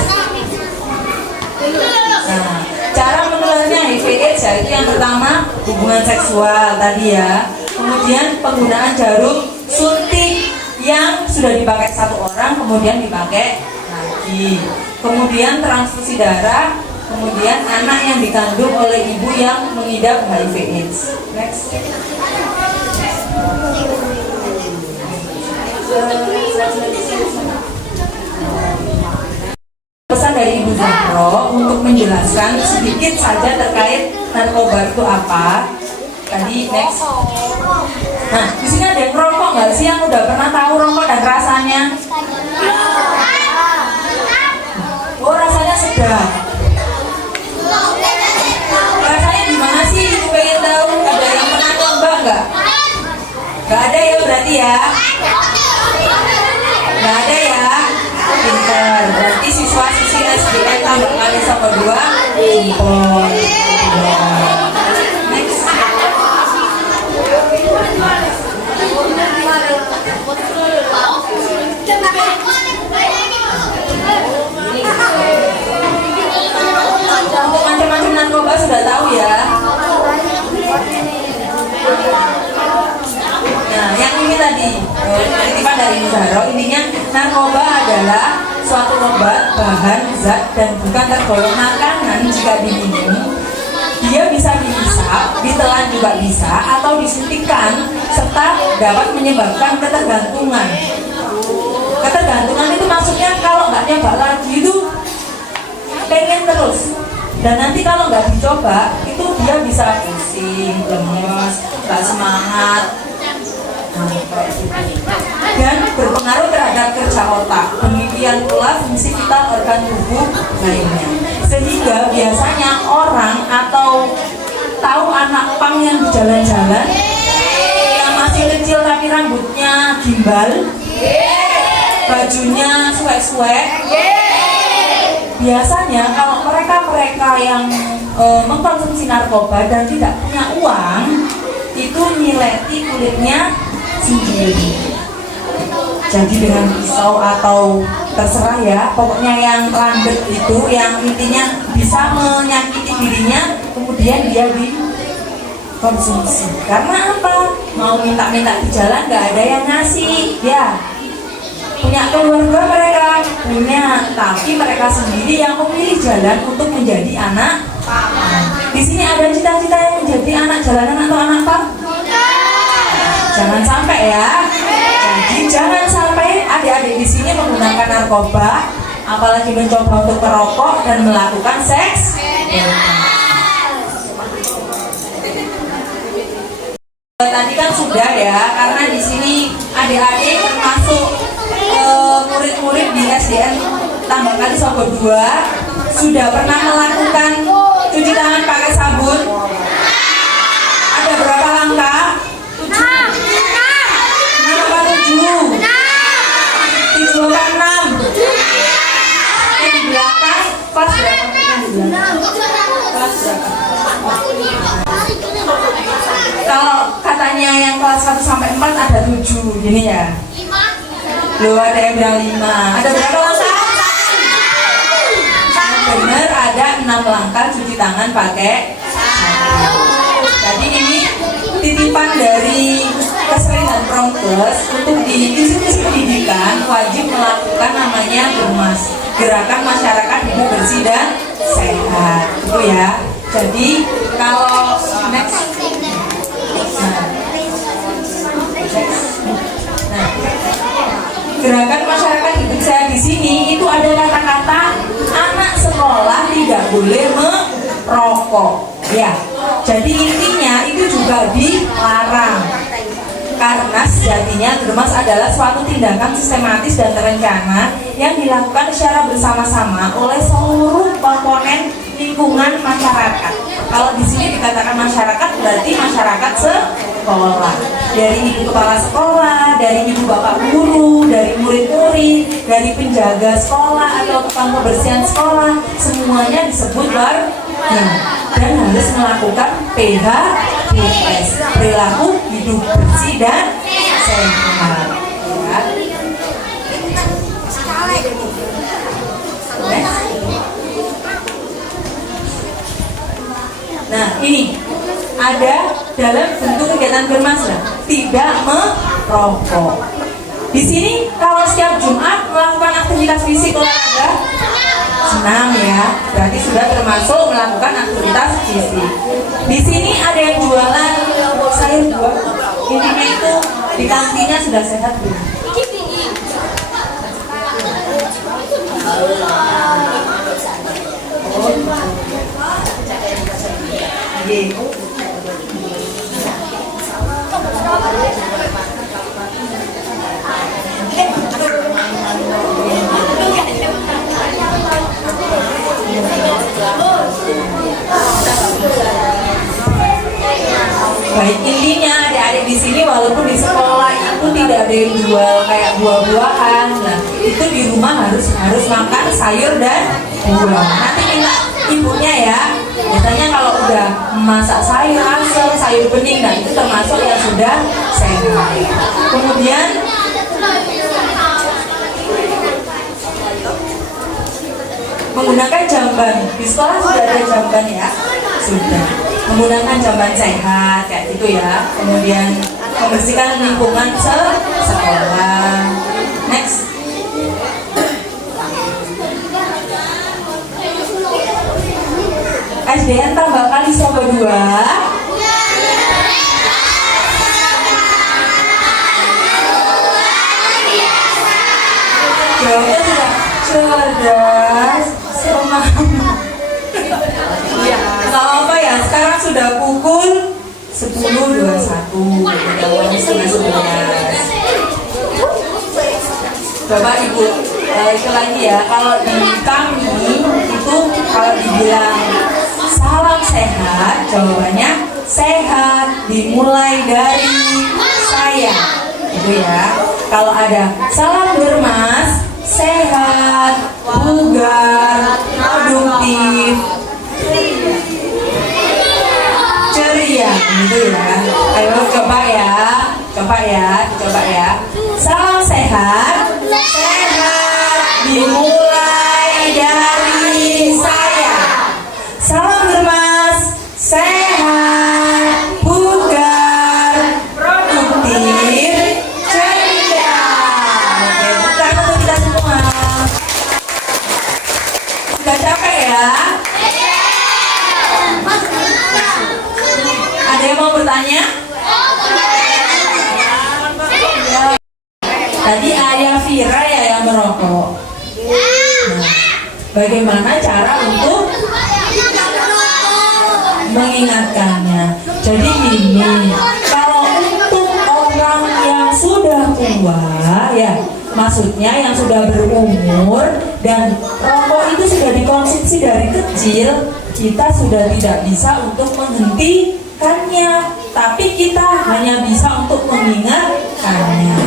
Nah, cara menularnya HIV/AIDS yaitu yang pertama hubungan seksual tadi ya, kemudian penggunaan jarum suntik yang sudah dipakai satu orang kemudian dipakai lagi, kemudian transfusi darah, kemudian anak yang dikandung oleh ibu yang mengidap HIV/AIDS. Next. Pesan dari Ibu Zahro untuk menjelaskan sedikit saja terkait narkoba itu apa. Tadi next. Nah, di sini ada yang rokok nggak sih yang udah pernah tahu rokok dan rasanya? Oh, rasanya sedap. Rasanya gimana sih? Pengen tahu? Ada yang pernah coba nggak? Nggak ada ya berarti ya? Nggak ada ya? Pinter. Berarti siswa-siswi SDN tambah kali sama 2 impor. Next. Macam-macam narkoba sudah tahu ya. Nah, yang ini tadi titipan dari Ibu Zahro, intinya narkoba adalah suatu obat, bahan, zat, dan bukan tergolong makanan jika diminum. Dia bisa dihisap, ditelan juga bisa, atau disuntikkan, serta dapat menyebabkan ketergantungan. Ketergantungan itu maksudnya kalau nggak nyoba lagi itu pengen terus. Dan nanti kalau nggak dicoba, itu dia bisa pusing, lemes, nggak semangat, dan berpengaruh terhadap kerja otak. Demikian pula fungsi vital organ tubuh lainnya. Sehingga biasanya orang atau tahu anak pang yang di jalan-jalan, yang masih kecil tapi rambutnya gimbal, bajunya suek-suek. Biasanya kalau mereka yang mengkonsumsi narkoba dan tidak punya uang, itu nyileti kulitnya sendiri. Jadi dengan pisau atau terserah ya, pokoknya yang landep itu, yang intinya bisa menyakiti dirinya, kemudian dia dikonsumsi. Karena apa? Mau minta-minta di jalan nggak ada yang ngasih, ya. Punya keluarga mereka, punya, tapi mereka sendiri yang memilih jalan untuk menjadi anak. Di sini ada cita-cita yang menjadi anak jalanan atau anak pang? Jangan sampai ya. Jadi jangan sampai adik-adik di sini menggunakan narkoba apalagi mencoba untuk merokok dan melakukan seks tadi kan sudah ya, karena di sini adik-adik termasuk murid-murid di SDN Tambak Kali Sogo 2 sudah pernah melakukan cuci tangan pakai sabun. Ada berapa langkah? 7 apa 7? 7 apa 6? Di belakang kelas berapa? Kelas berapa? Kalau katanya yang kelas 1 sampai 4 ada 7 gini ya. Loh, ada yang bilang 5. Ada berapa langkah? Benar, ada 6 langkah cuci tangan pakai sabun. Jadi ini titipan dari Keseringan Promkes untuk di institusi pendidikan wajib melakukan namanya GERMAS, Gerakan Masyarakat Hidup Bersih dan Sehat. Itu ya. Jadi kalau next. Nah, Gerakan Masyarakat Hidup Sehat di sini itu ada kata-kata anak sekolah tidak boleh merokok. Ya, jadi intinya itu juga dilarang. Karena sejatinya GERMAS adalah suatu tindakan sistematis dan terencana yang dilakukan secara bersama-sama oleh seluruh komponen lingkungan masyarakat. Kalau di sini dikatakan masyarakat berarti masyarakat sekolah. Dari ibu kepala sekolah, dari ibu bapak guru, dari murid-murid, dari penjaga sekolah atau tukang kebersihan sekolah, semuanya disebut warga dan harus melakukan PHBS, perilaku hidup bersih dan sehat. Ya. Nah, ini ada dalam bentuk kegiatan GERMAS lah, tidak merokok. Di sini kalau setiap Jumat melakukan aktivitas fisik olahraga, senam ya, berarti sudah termasuk melakukan aktivitas fisik. Di sini ada yang jualan sayur buah, intinya itu di kantinnya sudah sehat belum? Baik, intinya adik-adik di sini walaupun di sekolah itu tidak ada yang jual kayak buah-buahan, nah itu di rumah harus makan sayur dan buah. Nanti minta ibunya ya. Biasanya kalau udah masak sayur asem, sayur bening, nah itu termasuk yang sudah sehat. Kemudian menggunakan jamban. Di sekolah sudah ada jamban ya? Sudah. Menggunakan jamban sehat kayak gitu ya. Kemudian membersihkan lingkungan sekolah. Next. SDN Tambak Kali Sogo 2. Jawabnya sudah cerdas, Gak apa ya, sekarang sudah pukul 10.21, setengah 11. Bapak Ibu, itu lagi ya, kalau di kami itu kalau dibilang salam sehat, jawabannya sehat dimulai dari saya, itu ya. Kalau ada salam GERMAS, sehat, bugar, produktif, ceria, gitu ya. Ayo coba ya. Salam sehat, sehat dimulai dari saya. Salam GERMAS, sehat, bugar, produktif, ceria. Oke, bukan untuk kita semua. Sudah capek ya? Ada yang mau bertanya? Tadi ayah Vira ya yang merokok. bagaimana cara untuk mengingatkannya. Jadi gini, kalau untuk orang yang sudah tua ya, maksudnya yang sudah berumur dan rokok itu sudah dikonsumsi dari kecil, kita sudah tidak bisa untuk menghentikannya, tapi kita hanya bisa untuk mengingatkannya.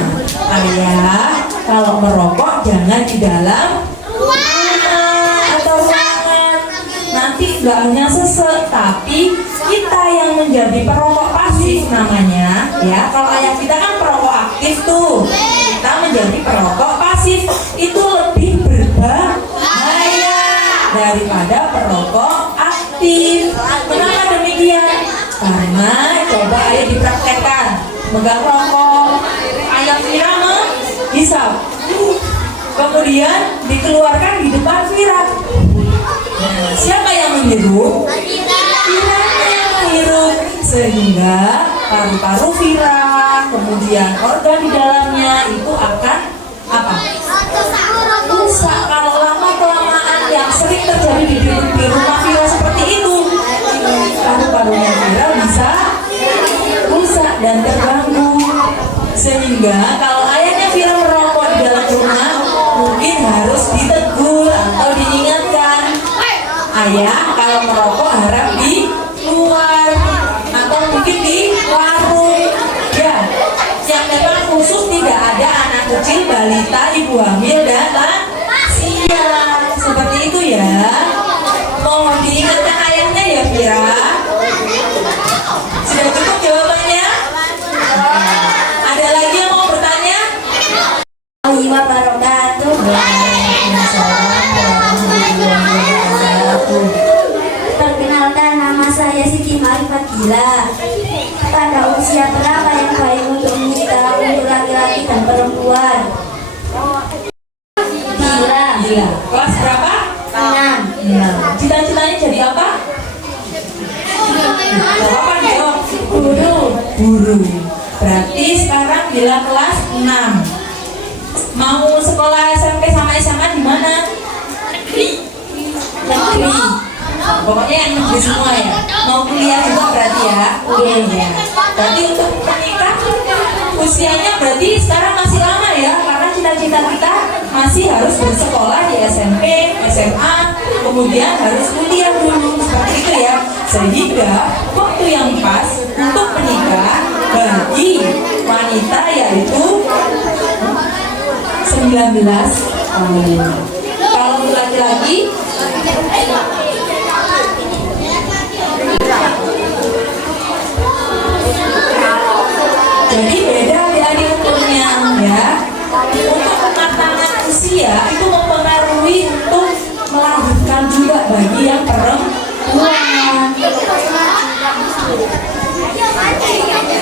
Ayah, kalau merokok jangan di dalam rumah atau ruangan, nanti nggak hanya sesek, tapi kita yang menjadi perokok pasif namanya ya. Kalau ayah kita kan perokok aktif tuh, kita menjadi perokok pasif itu lebih berbahaya daripada perokok aktif. Kenapa demikian? Karena coba ayah dipraktekkan megang rokok, ayah Vira menghisap, kemudian dikeluarkan di depan Vira. Nah, siapa yang menghirup? Viranya menghirup, sehingga paru-paru Vira, kemudian organ di dalamnya itu akan apa? Rusak. Kalau lama kelamaan yang sering terjadi di rumah Vira seperti itu, paru-parunya Vira bisa rusak dan terganggu. Sehingga kalau ayahnya Vira merokok di dalam rumah, mungkin harus ditegur atau diingatkan. Ayah kalau merokok harap di luar atau mungkin di warung ya, yang memang khusus tidak ada anak kecil, balita, ibu hamil dan lansia, seperti itu ya. Mohon diingatkan ayahnya ya Vira. Sudah cukup jawabannya? Ada lagi yang mau bertanya? Wa barakatuh. Perkenalkan, nama saya Siti Marifadila. Pada usia berapa yang baik untuk menikah untuk laki-laki dan perempuan? Gila. Kelas berapa? 6. Cita-citanya jadi apa? Apa jawab? Guru. Berarti sekarang Gila kelas 6. Mau sekolah SMP sama SMA di mana? Negeri. Pokoknya yang negeri semua ya. Mau kuliah juga berarti ya? Iya. Berarti untuk menikah usianya berarti sekarang masih lama ya, karena cita-cita kita masih harus bersekolah di SMP, SMA, kemudian harus kuliah dulu, seperti itu ya. Sehingga waktu yang pas untuk menikah bagi wanita yaitu 19 tahun. Kalau laki-laki jadi beda adik-adik umurnya ya. Untuk kematangan usia itu mempengaruhi untuk melahirkan juga bagi yang perempuan.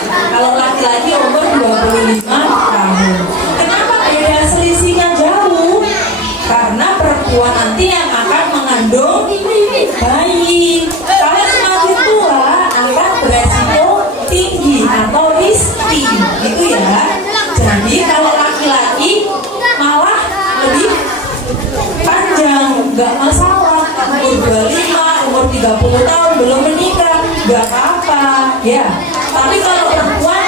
Kalau laki-laki umur 25 tahun. Kenapa beda selisihnya jauh? Karena perempuan nanti yang akan mengandung bayi. Kalau semakin tua akan beresiko tinggi atau risky, gitu ya. Jadi kalau laki-laki malah lebih panjang, nggak masalah. Umur 25, umur 30 tahun belum menikah, nggak apa-apa ya. Tapi kalau perempuan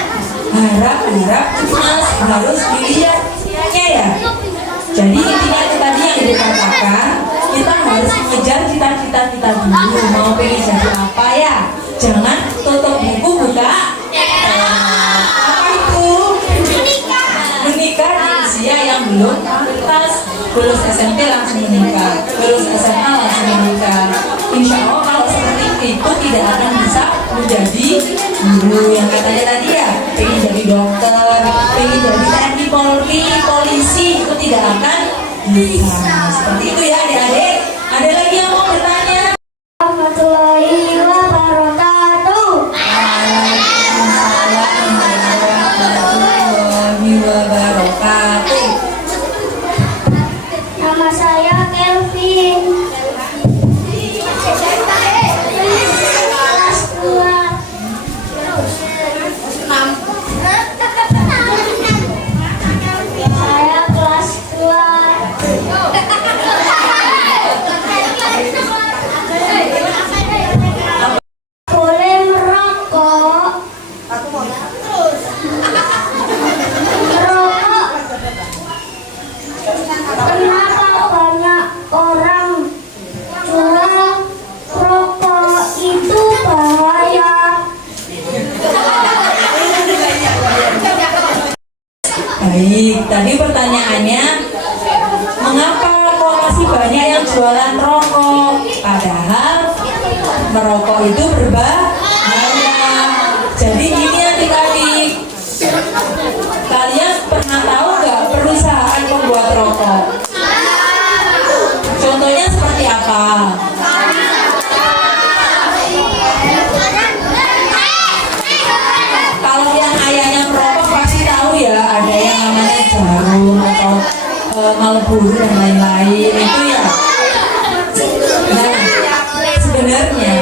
harap cemas, harus dilihatnya ya. Jadi intinya itu tadi yang dikatakan, kita harus mengejar cita-cita kita dulu. Mau pengen jadi apa ya? Jangan tutup buku buka apa itu? Menikah di usia yang belum pantas. Lulus SMP langsung menikah, lulus SMA langsung menikah. Insya Allah kalau seperti itu tidak akan bisa menjadi guru yang katanya tadi ya, pengen jadi dokter, pengen jadi TNI, Polri, polisi, itu tidak akan bisa. Seperti itu ya adik-adik. Ada lagi yang mau bertanya? Warahmatullahi wabarakatuh. Waalaikumsalam warahmatullahi wabarakatuh. Nama saya Kelvin. Kelas 2. Saya kelas 2. Nah, jadi gini adik-adik, kalian pernah tahu nggak perusahaan pembuat rokok? Contohnya seperti apa? Kalau yang ayahnya merokok pasti tahu ya, ada yang namanya Jarum atau Marlboro dan lain-lain itu ya. Nah, sebenarnya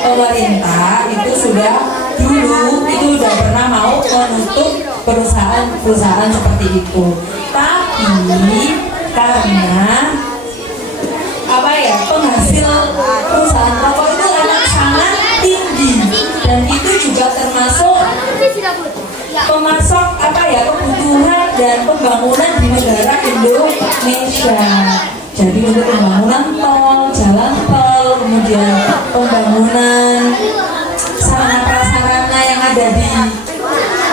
pemerintah itu sudah pernah mau menutup perusahaan seperti itu. Tapi karena apa ya, penghasil perusahaan rokok itu amat sangat tinggi dan itu juga termasuk pemasok apa ya, kebutuhan dan pembangunan di negara Indonesia. Jadi untuk pembangunan tol, jalan tol, kemudian pembangunan sarana prasarana yang ada di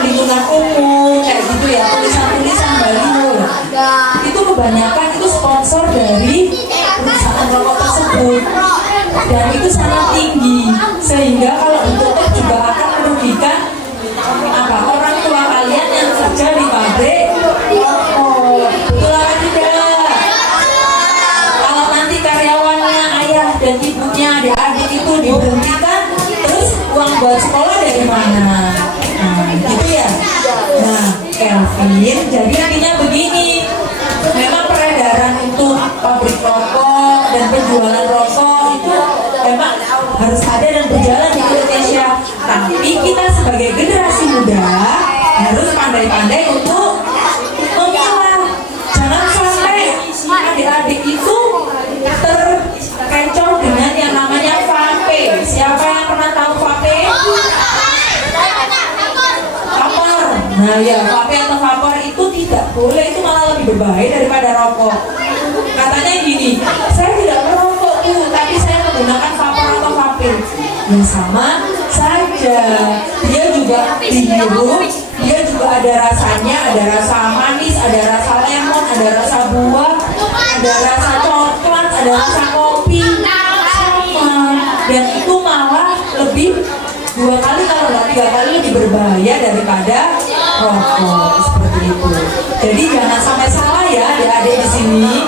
lingkungan umum kayak gitu ya, tulisan-tulisan baliho itu kebanyakan itu sponsor dari perusahaan rokok tersebut dan itu sangat tinggi sehingga kalau ditutup juga akan merugikan apa, orang tua kalian yang kerja di pabrik rokok. Betul apa tidak? Kalau nanti karyawannya ayah dan ibunya, adik-adik itu diberhentikan, terus uang buat sekolah dari mana? Nah, gitu ya. Nah, Kelvin, jadi intinya begini. Memang peredaran untuk pabrik rokok dan penjualan rokok itu memang harus ada dan berjalan di Indonesia. Tapi kita sebagai generasi muda harus pandai-pandai untuk memilah. Jangan sampai adik-adik itu terkecoh dengan yang namanya vape. Siapa yang pernah tahu vape? Vapor. Nah ya, vape atau vapor itu tidak boleh, itu malah lebih berbahaya daripada rokok. Katanya gini, saya tidak merokok tapi saya menggunakan vapor atau vape. Ya sama saja, dia juga dihirup, dia juga ada rasanya, ada rasa manis, ada rasa lemon, ada rasa buah, ada rasa coklat, ada rasa kopi, sama. Dan itu malah lebih 2 kali kalau nggak 3 kali lebih berbahaya daripada rokok seperti itu. Jadi jangan sampai salah ya adik-adik di sini.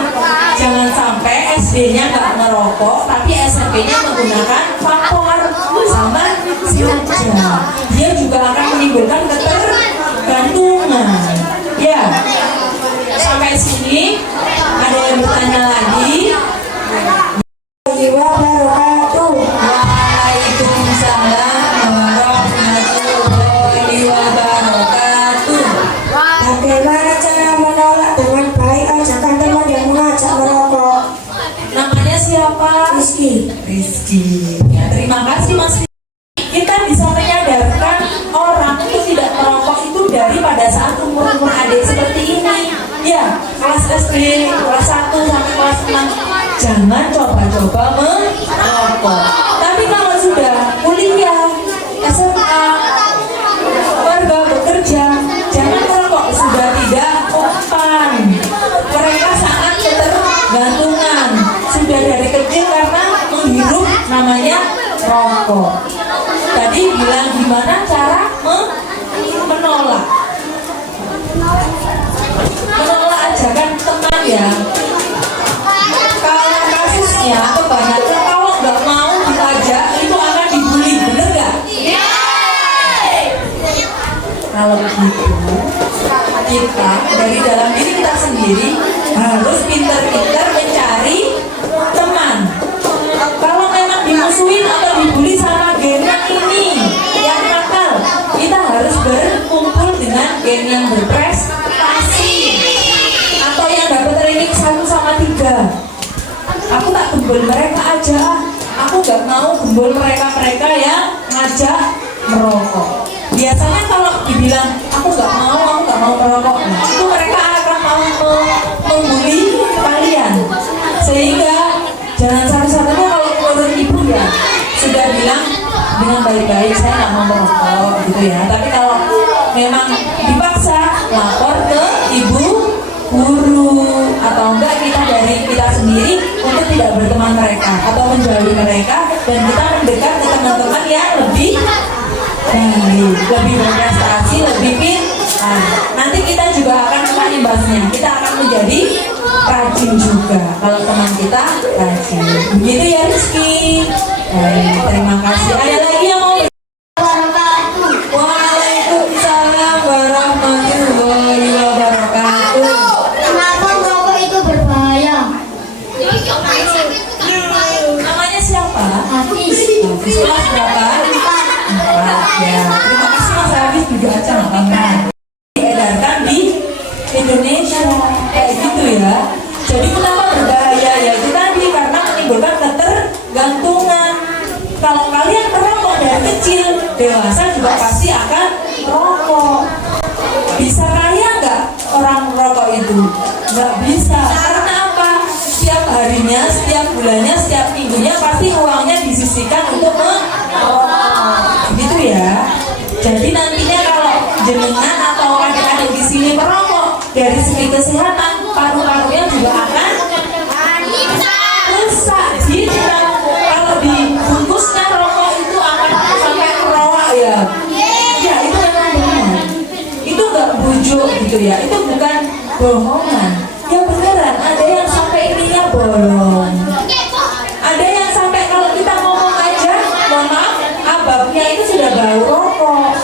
Jangan sampai SD-nya nggak merokok, tapi SMP-nya menggunakan vapor sama saja. Dia juga akan menimbulkan ketergantungan. Ya, sampai sini ada yang bertanya lagi? Waalaikumsalam warahmatullahi wabarakatuh. Bagaimana cara menolak dengan baik ajakan teman yang mengajak merokok? Namanya siapa? Rizky. Ya, terima kasih Mas. Kita bisa menyadarkan orang itu tidak merokok itu dari pada saat umur-umur adik seperti ini. Ya, kelas SD, kelas 1 sampai kelas 6. Jangan coba-coba merokok. Tapi kalau sudah kuliah, SMA, warga bekerja, jangan merokok, sudah tidak mempan. Mereka sangat ketergantungan sudah dari kecil karena menghirup namanya rokok. Tadi bilang gimana cara menolak ajakan teman ya. Kalau kasusnya kebanyakan kalau nggak mau diajak itu akan dibully, bener nggak? Kalau begitu kita dari dalam diri kita sendiri harus pintar-pintar mencari teman. Kalau memang dimusuhin atau dibully sama geng ini yang nakal, kita harus berkumpul dengan geng yang berprestasi atau yang dapat ranking 1 sama 3. Aku tak gembul mereka aja, aku gak mau gembul mereka yang ngajak merokok. Biasanya kalau dibilang aku gak mau merokok, itu mereka akan mau membuli kalian. Sehingga jangan satu-satunya kalau menurut ibu ya sudah bilang dengan baik-baik saya gak mau merokok gitu ya. Tapi kalau memang dipaksa, lapor ke ibu guru atau enggak kita dari kita sendiri untuk tidak berteman mereka atau menjauhi mereka dan kita mendekat ke teman-teman yang lebih baik, lebih berprestasi, lebih pintar. Nanti kita juga akan kena imbasnya. Kita akan menjadi rajin juga. Kalau teman kita rajin, begitu ya Rizky. Baik, terima kasih. Ada lagi yang mau? Waalaikumsalam warahmatullahi wabarakatuh. Kenapa merokok itu berbahaya? Namanya siapa? Hafiz. Hafiz kelas berapa? 4. Ya, terima kasih Mas Hafiz juga aja nggak apa-apa. Diedarkan di Indonesia kayak gitu ya. Jadi kenapa berbahaya ya? Itu tadi karena menimbulkan ketergantungan. Kalau kalian merokok dari kecil, dewasa juga pasti akan merokok. Bisa kaya nggak orang merokok itu? Nggak bisa. Karena apa? Setiap harinya, setiap bulannya, setiap minggunya pasti uangnya disisihkan untuk merokok. Gitu ya. Jadi nantinya kalau jenengan atau adik-adik di sini merokok, dari segi kesehatan paru-parunya juga akan rusak. Gitu. Kalau dibungkusnya rokok itu akan sampai keroak ya. Ya itu memang benar. Itu nggak bujuk gitu ya. Itu bukan bohongan. Ya beneran. Ada yang sampai ininya bolong. Ada yang sampai kalau kita ngomong aja, mohon maaf, ababnya itu sudah bau rokok.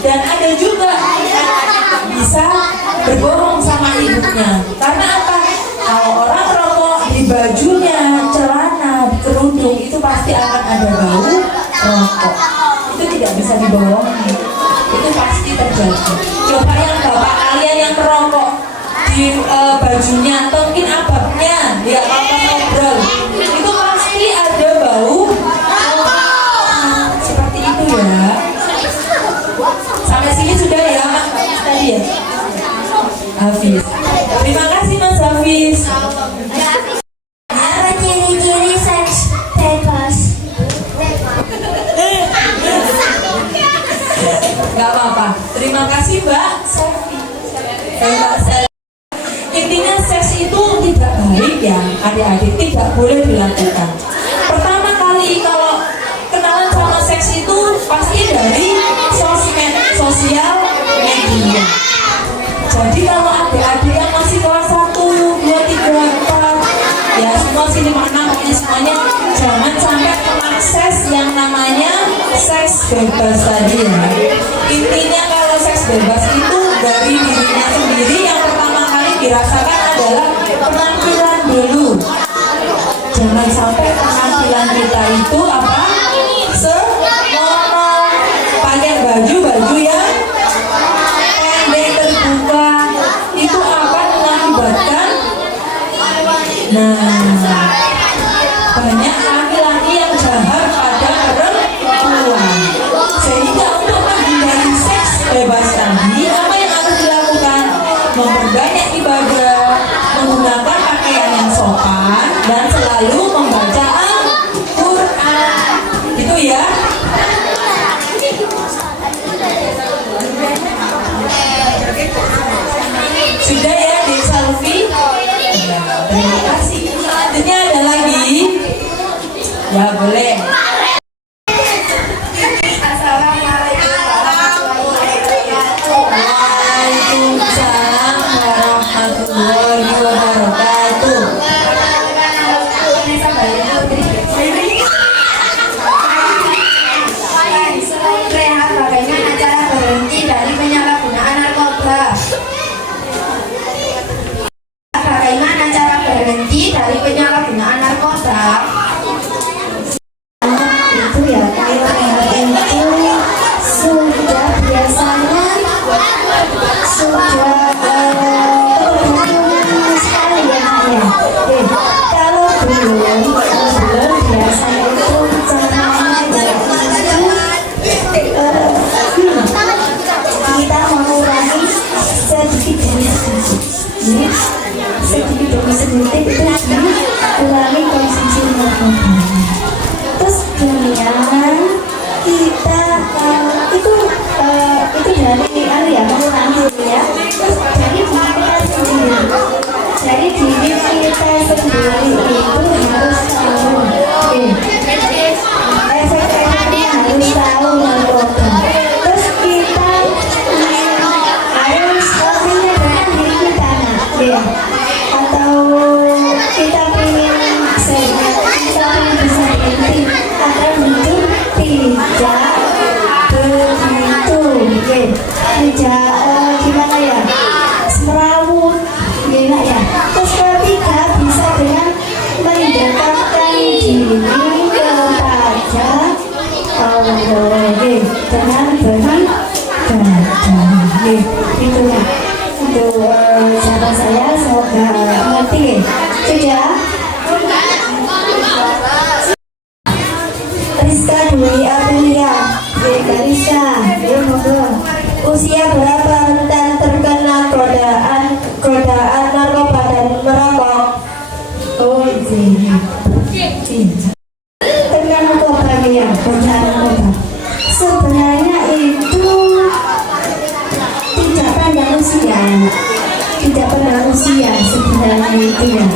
Dan ada juga bisa berbohong sama ibunya. Karena apa? Kalau orang rokok di bajunya, celana, di kerudung itu pasti akan ada bau rokok. Itu tidak bisa dibohongi. Itu pasti terjadi. Coba yang bapak kalian yang merokok di bajunya atau mungkin ababnya, ya apa ngobrol, itu pasti ada bau rokok. Seperti itu ya. Sampai sini sudah ya Mas tadi ya Hafiz. Terima kasih Mas Hafiz. Apa ciri-ciri seks bebas? Gak apa-apa. Terima kasih Mbak Selvi. Mbak Selvi. Intinya seks itu tidak baik ya adik-adik, tidak boleh dilakukan. Pertama kali kalau kenalan sama seks itu pasti dari sosmed, sosial media. Jadi kalau adik-adik yang masih kelas 1, 2, 3, 4, ya semua sini 5, 6 pokoknya semuanya jangan sampai mengakses yang namanya seks bebas tadi ya. Intinya kalau seks bebas itu dari dirinya sendiri yang pertama kali dirasakan adalah penampilan dulu. Jangan sampai penampilan kita itu apa? Senonoh, pakai baju yang pendek terbuka, itu akan mengakibatkan banyak laki-laki yang jahat pada perempuan. Sehingga untuk menghindari seks bebas tadi, apa yang harus dilakukan? Memperbanyak ibadah, menggunakan pakaian yang sopan, dan selalu membaca Al-Quran. Gitu ya. Sudah ya di selfie. Ya, terima kasih. Selanjutnya ada lagi. Ya boleh. Waalaikumsalam warahmatullahi wabarakatuh. Rehat, bagaimana cara berhenti dari penyalahgunaan narkoba? Bagaimana cara berhenti dari penyalahgunaan narkoba? Itu ya kalau itu sudah biasanya sudah sekali ya ya. Kalau belum biasanya itu caranya kita mengurangi sedikit demi sedikit, sedikit demi sedikit itu dikurangi konsumsi narkoba. Terus kemudian kita itu dari ya mengurangi dulu ya. Terus dari diri kita sendiri, dari diri kita sendiri itu harus tahu efek-efeknya, harus tahu narkoba. Terus dengan bahan bahan. Itu ya. Untuk sahabat saya semoga mengerti. Sudah. Rizka Dwi Amelia, Rizka, usia berapa rentan terkena godaan narkoba dan merokok? Oh iya. Terkena narkoba ya, godaan narkoba. Sebenarnya itu tidak pandang usia, tidak pandang usia sebenarnya itu ya.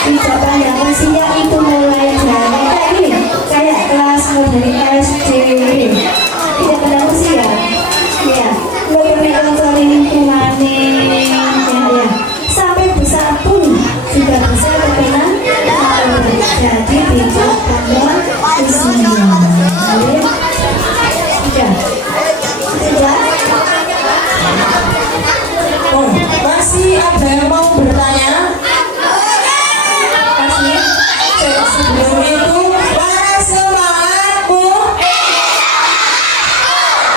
Tidak pandang usia itu mulai dari kayak kelas dari SD, tidak pandang usia, ya. Lebih dari lingkungan ya. Sampai besar pun juga bisa terkena jadi tidak pandang usia. Sudah. Oh, masih ada yang mau bertanya? Masih? Sebelum itu, mana semangatmu?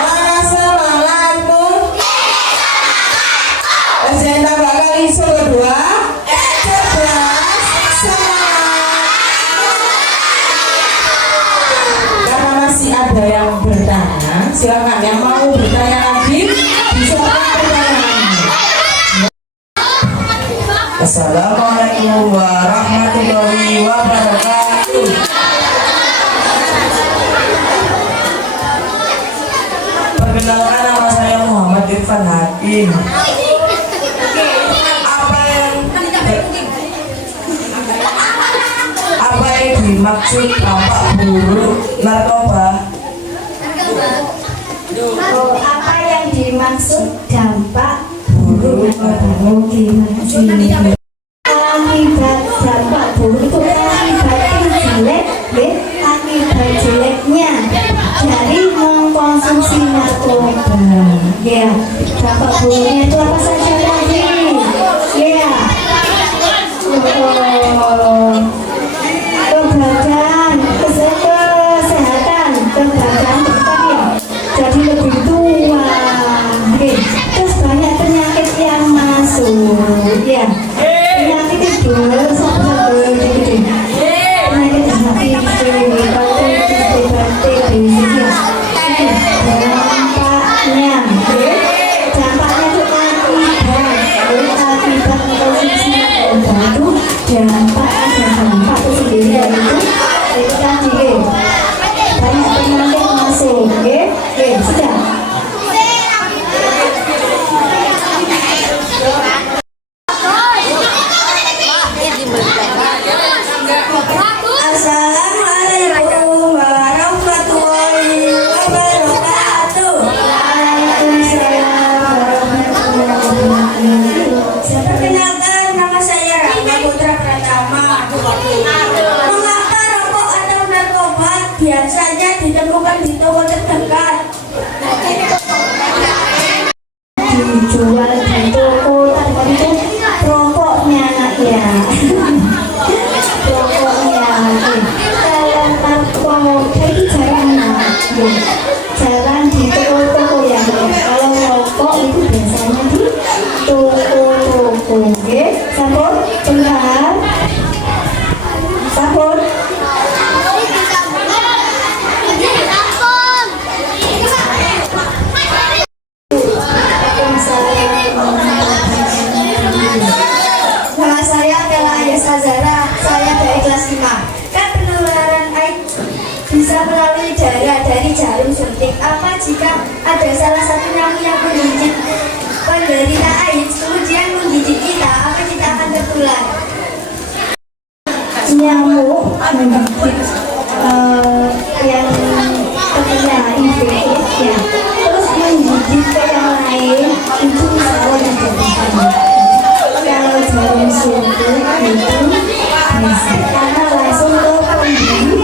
Mana semangatmu? Saya tambah kali kedua. 11 semangat. Karena masih ada yang bertanya, silakan yang mau bertanya lagi bisa pertanyaannya. Assalamualaikum warahmatullahi wabarakatuh. Perkenalkan, nama saya Muhammad Irfan Hakim. Apa yang dimaksud dampak buruk narkoba? Oh, apa yang dimaksud dampak buruk narkoba? Akibat dampak buruk itu akibat jelek, akibat jeleknya dari mengkonsumsi narkoba. Ya, dampak buruknya itu apa saja tadi? Ya, kebadan, kesehatan, kebadan ya. Jadi lebih tua. Terus banyak penyakit yang masuk. Ya. Penyakit itu penyakit dampaknya itu akibat konsumsi narkoba itu dampak itu sendiri yaitu tadi banyak penyakit masuk. Sudah. Assalamualaikum warahmatullahi wabarakatuh. Perkenalkan, nama saya Rama Putra Pratama. Mengapa rokok atau narkoba biasanya ditemukan di toko terdekat? Dijual di toko terdekat itu rokoknya ya. Rokoknya kalau narkoba itu jarang di toko-toko ya. Kalau rokok itu biasanya di toko-toko. Sabun benar. Sabun Nama saya Bella Ayasa Zara, saya dari kelas 5. Kan penularan AIDS bisa melalui darah dari jarum suntik. Apa jika ada salah satu nyamuk yang menggigit penderita AIDS, kemudian menggigit kita, apa kita akan tertular? nyamuk menggigit yang terkena infeksi ya, terus menggigit ke yang lain itu salah yang berbahaya. Kalau jarum suntik itu bisa karena langsung ke pembuluh.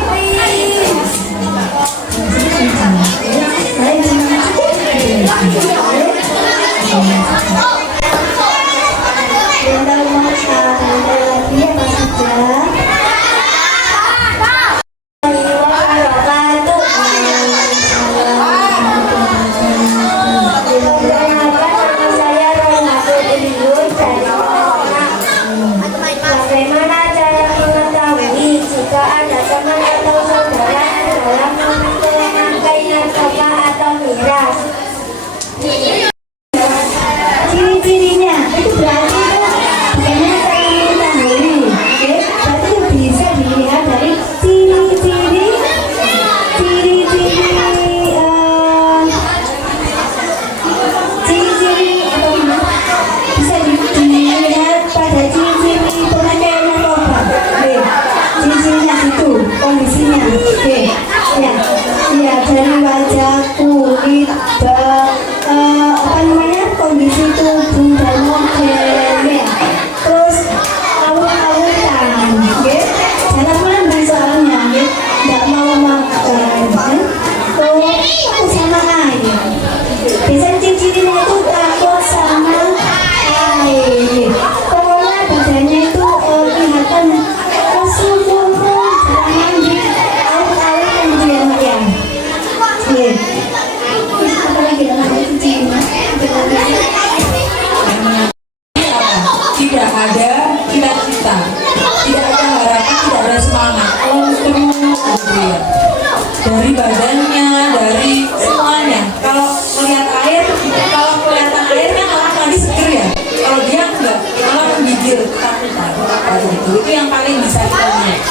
itu yang paling bisa kita lihat.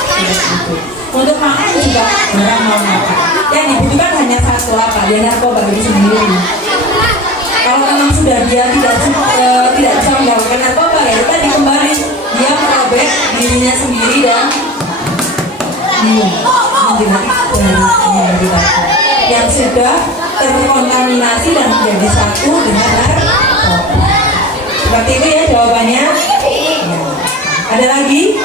Untuk makan juga orang mau makan. Yang dibutuhkan hanya satu apa? Ya narkoba itu sendiri. Kalau memang sudah dia tidak bisa menggabungkan narkoba, ya tadi kembali dia merobek dirinya sendiri dan dia menjadi dari yang sudah terkontaminasi dan menjadi satu dengan narkoba. Seperti itu ya jawabannya. Ya. Ada lagi?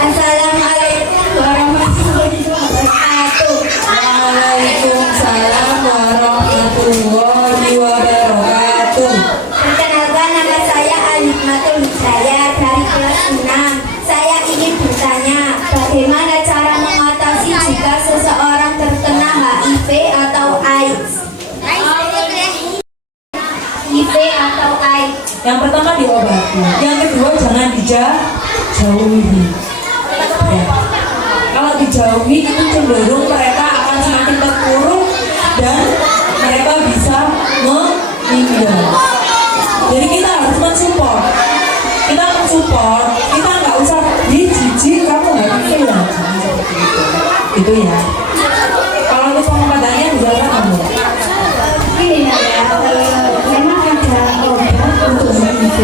Assalamualaikum warahmatullahi wabarakatuh. Waalaikumsalam warahmatullahi wabarakatuh. Perkenalkan, nama saya Alikmatul Hidayah dari kelas 6. Saya ingin bertanya, bagaimana cara mengatasi jika seseorang terkena HIV atau AIDS? HIV atau AIDS. Yang pertama diobati, yang kedua jangan dijauhi. Ya. Kalau dijauhi itu cenderung mereka akan semakin terpuruk dan mereka bisa meninggal. Jadi kita harus mensupport. Kita mensupport, kita nggak usah jijik kamu nggak meninggal. Seperti itu. Itu ya. Kalau untuk pengobatannya misalnya kamu. Ini ya, memang ada obat untuk HIV,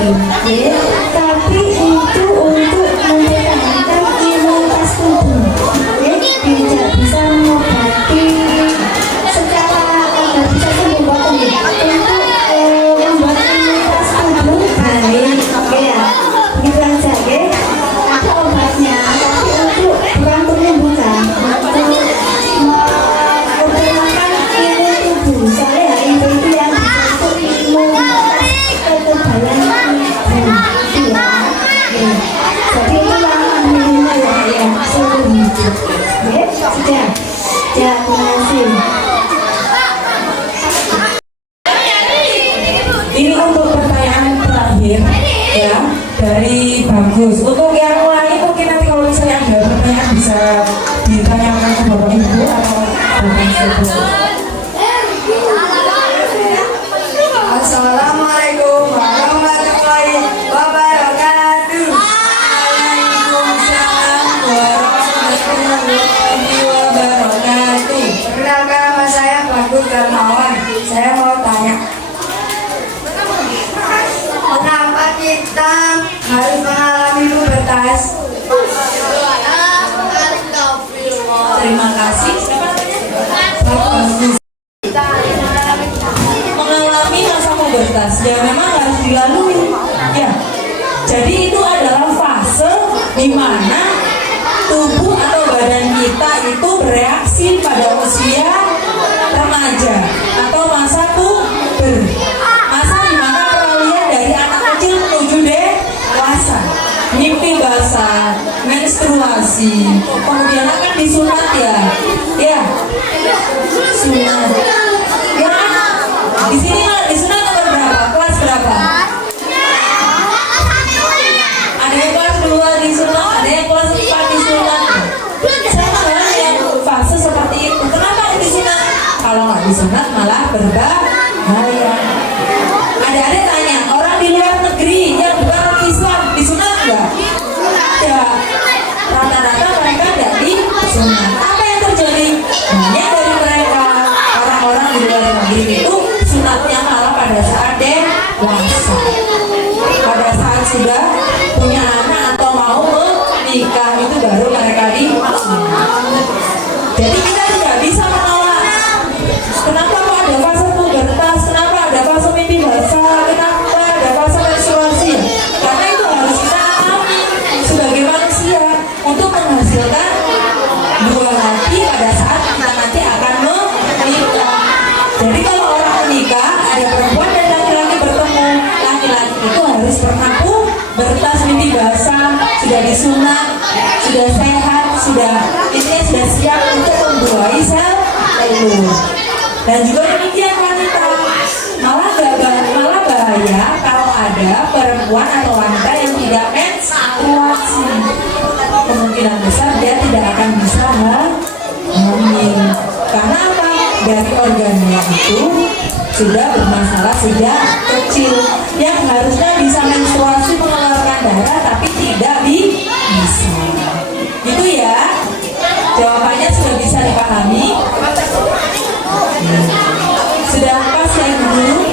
tapi itu untuk mempertahankan imunitas tubuh. Tidak bisa mengobati secara tidak bisa sembuh untuk membuat imunitas tubuh baik. Oke ya, begitu aja ya. Ada obatnya, tapi untuk bukan untuk menyembuhkan, untuk mempertahankan imun tubuh. Soalnya HIV itu yang bisa untuk imunitas kekebalan tubuh. Iya. Jadi itu yang minimal ya, seluruh hidup. Oke, sudah. Ya, terima kasih. Ini untuk pertanyaan terakhir ya dari Bagus. Untuk yang lain mungkin nanti kalau misalnya ada pertanyaan bisa ditanyakan ke Bapak Ibu atau Bapak Ibu. Assalamualaikum warahmatullahi wabarakatuh. Waalaikumsalam warahmatullahi wabarakatuh. Perkenalkan, nama saya Bagus Darmawan. Saya mau tanya, mengapa kita harus mengalami pubertas? Terima kasih. Siapa namanya? Bagus. Mengalami masa pubertas ya memang harus dilalui ya. Jadi itu adalah fase di mana tubuh atau badan kita itu bereaksi pada usia remaja atau masa puber. Masa di mana peralihan dari anak kecil menuju dewasa. Mimpi basah, menstruasi, kemudian akan disunat ya. Ya. Sunat. Ya. Di sini disunat nomor berapa? Kelas berapa? Ada yang kelas 2 disunat, ada yang kelas 4 disunat. Sama lah yang fase seperti itu. Kenapa disunat? Kalau nggak disunat malah berbahaya. Ada tanya, orang di luar negeri yang bukan orang Islam disunat nggak? Ya, rata-rata mereka nggak disunat. Apa yang terjadi? Banyak dari mereka orang-orang di luar negeri itu sunatnya malah pada saat dewasa, pada saat sudah punya anak atau mau menikah itu baru mereka disunat. Jadi kita tidak bisa menolak. Kenapa kok ada fase pubertas? Kenapa ada fase mimpi basah? Kenapa ada fase menstruasi? Karena itu harus kita alami sebagai manusia untuk menghasilkan buah hati pada saat kita nanti akan menikah. Jadi kalau orang menikah, ada perempuan dan laki-laki bertemu. Laki-laki itu harus pernah pubertas, mimpi basah, sudah disunat, sudah sehat, sudah siap untuk membuahi sel telur. Dan juga demikian wanita, malah bahaya kalau ada perempuan atau wanita yang tidak menstruasi. Kemungkinan besar dia tidak akan bisa hamil. Karena apa? Dari organnya itu sudah bermasalah sejak kecil, yang harusnya bisa menstruasi mengeluarkan darah tapi tidak bisa. Gitu ya. Jawabannya sudah bisa dipahami? Sudah pas ya Ibu?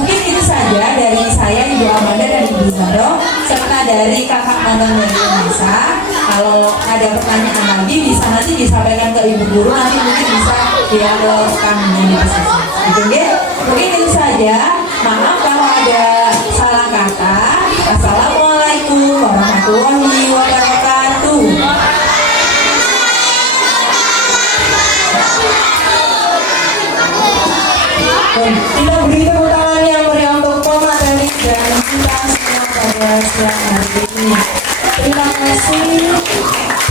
Mungkin itu saja dari saya Ibu Amanda dan Ibu Zaro serta dari Kakak Mantan dari Indonesia. Kalau ada pertanyaan lagi bisa nanti disampaikan ke Ibu Guru, nanti mungkin bisa dialogkan di diskusi. Gitu ya? Mungkin itu saja. Maaf kalau ada salah kata. Assalamualaikum warahmatullahi wabarakatuh. Kita beri tepuk tangan yang meriah untuk pemateri dan kita semua pada siang hari ini. Terima kasih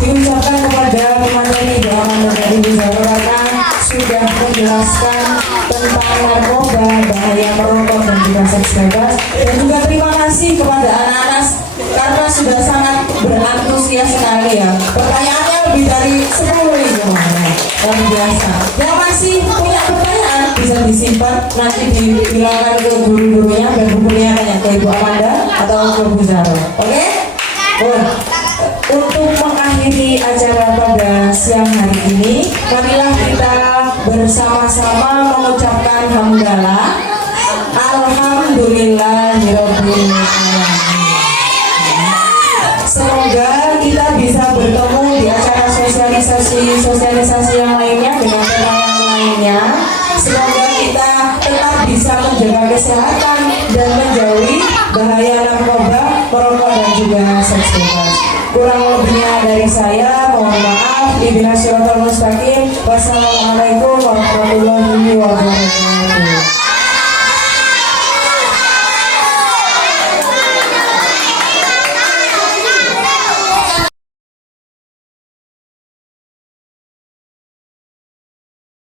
diucapkan kepada pemateri dan dari Ibu Zaro karena sudah menjelaskan tentang narkoba, bahaya merokok dan juga seks bebas. Dan juga terima kasih kepada anak-anak karena sudah sangat berantusias sekali ya. Pertanyaannya lebih dari 10 itu luar biasa. Yang masih punya pertanyaan bisa disimpan nanti dibilangkan ke guru-gurunya dan bukunya tanya ke Ibu Amanda atau ke Ibu Zaro. Oke? Untuk mengakhiri acara pada siang hari ini, marilah kita bersama-sama mengucapkan hamdalah alhamdulillahirabbil alamin. Semoga kita bisa bertemu di acara sosialisasi yang lainnya dengan tema yang lainnya. Semoga kita tetap bisa menjaga kesehatan dan menjauhi bahaya narkoba, merokok dan juga seks bebas. Kurang lebihnya dari saya, mohon maaf. Ihdinas siratal mustaqim. Wassalamualaikum warahmatullahi wabarakatuh.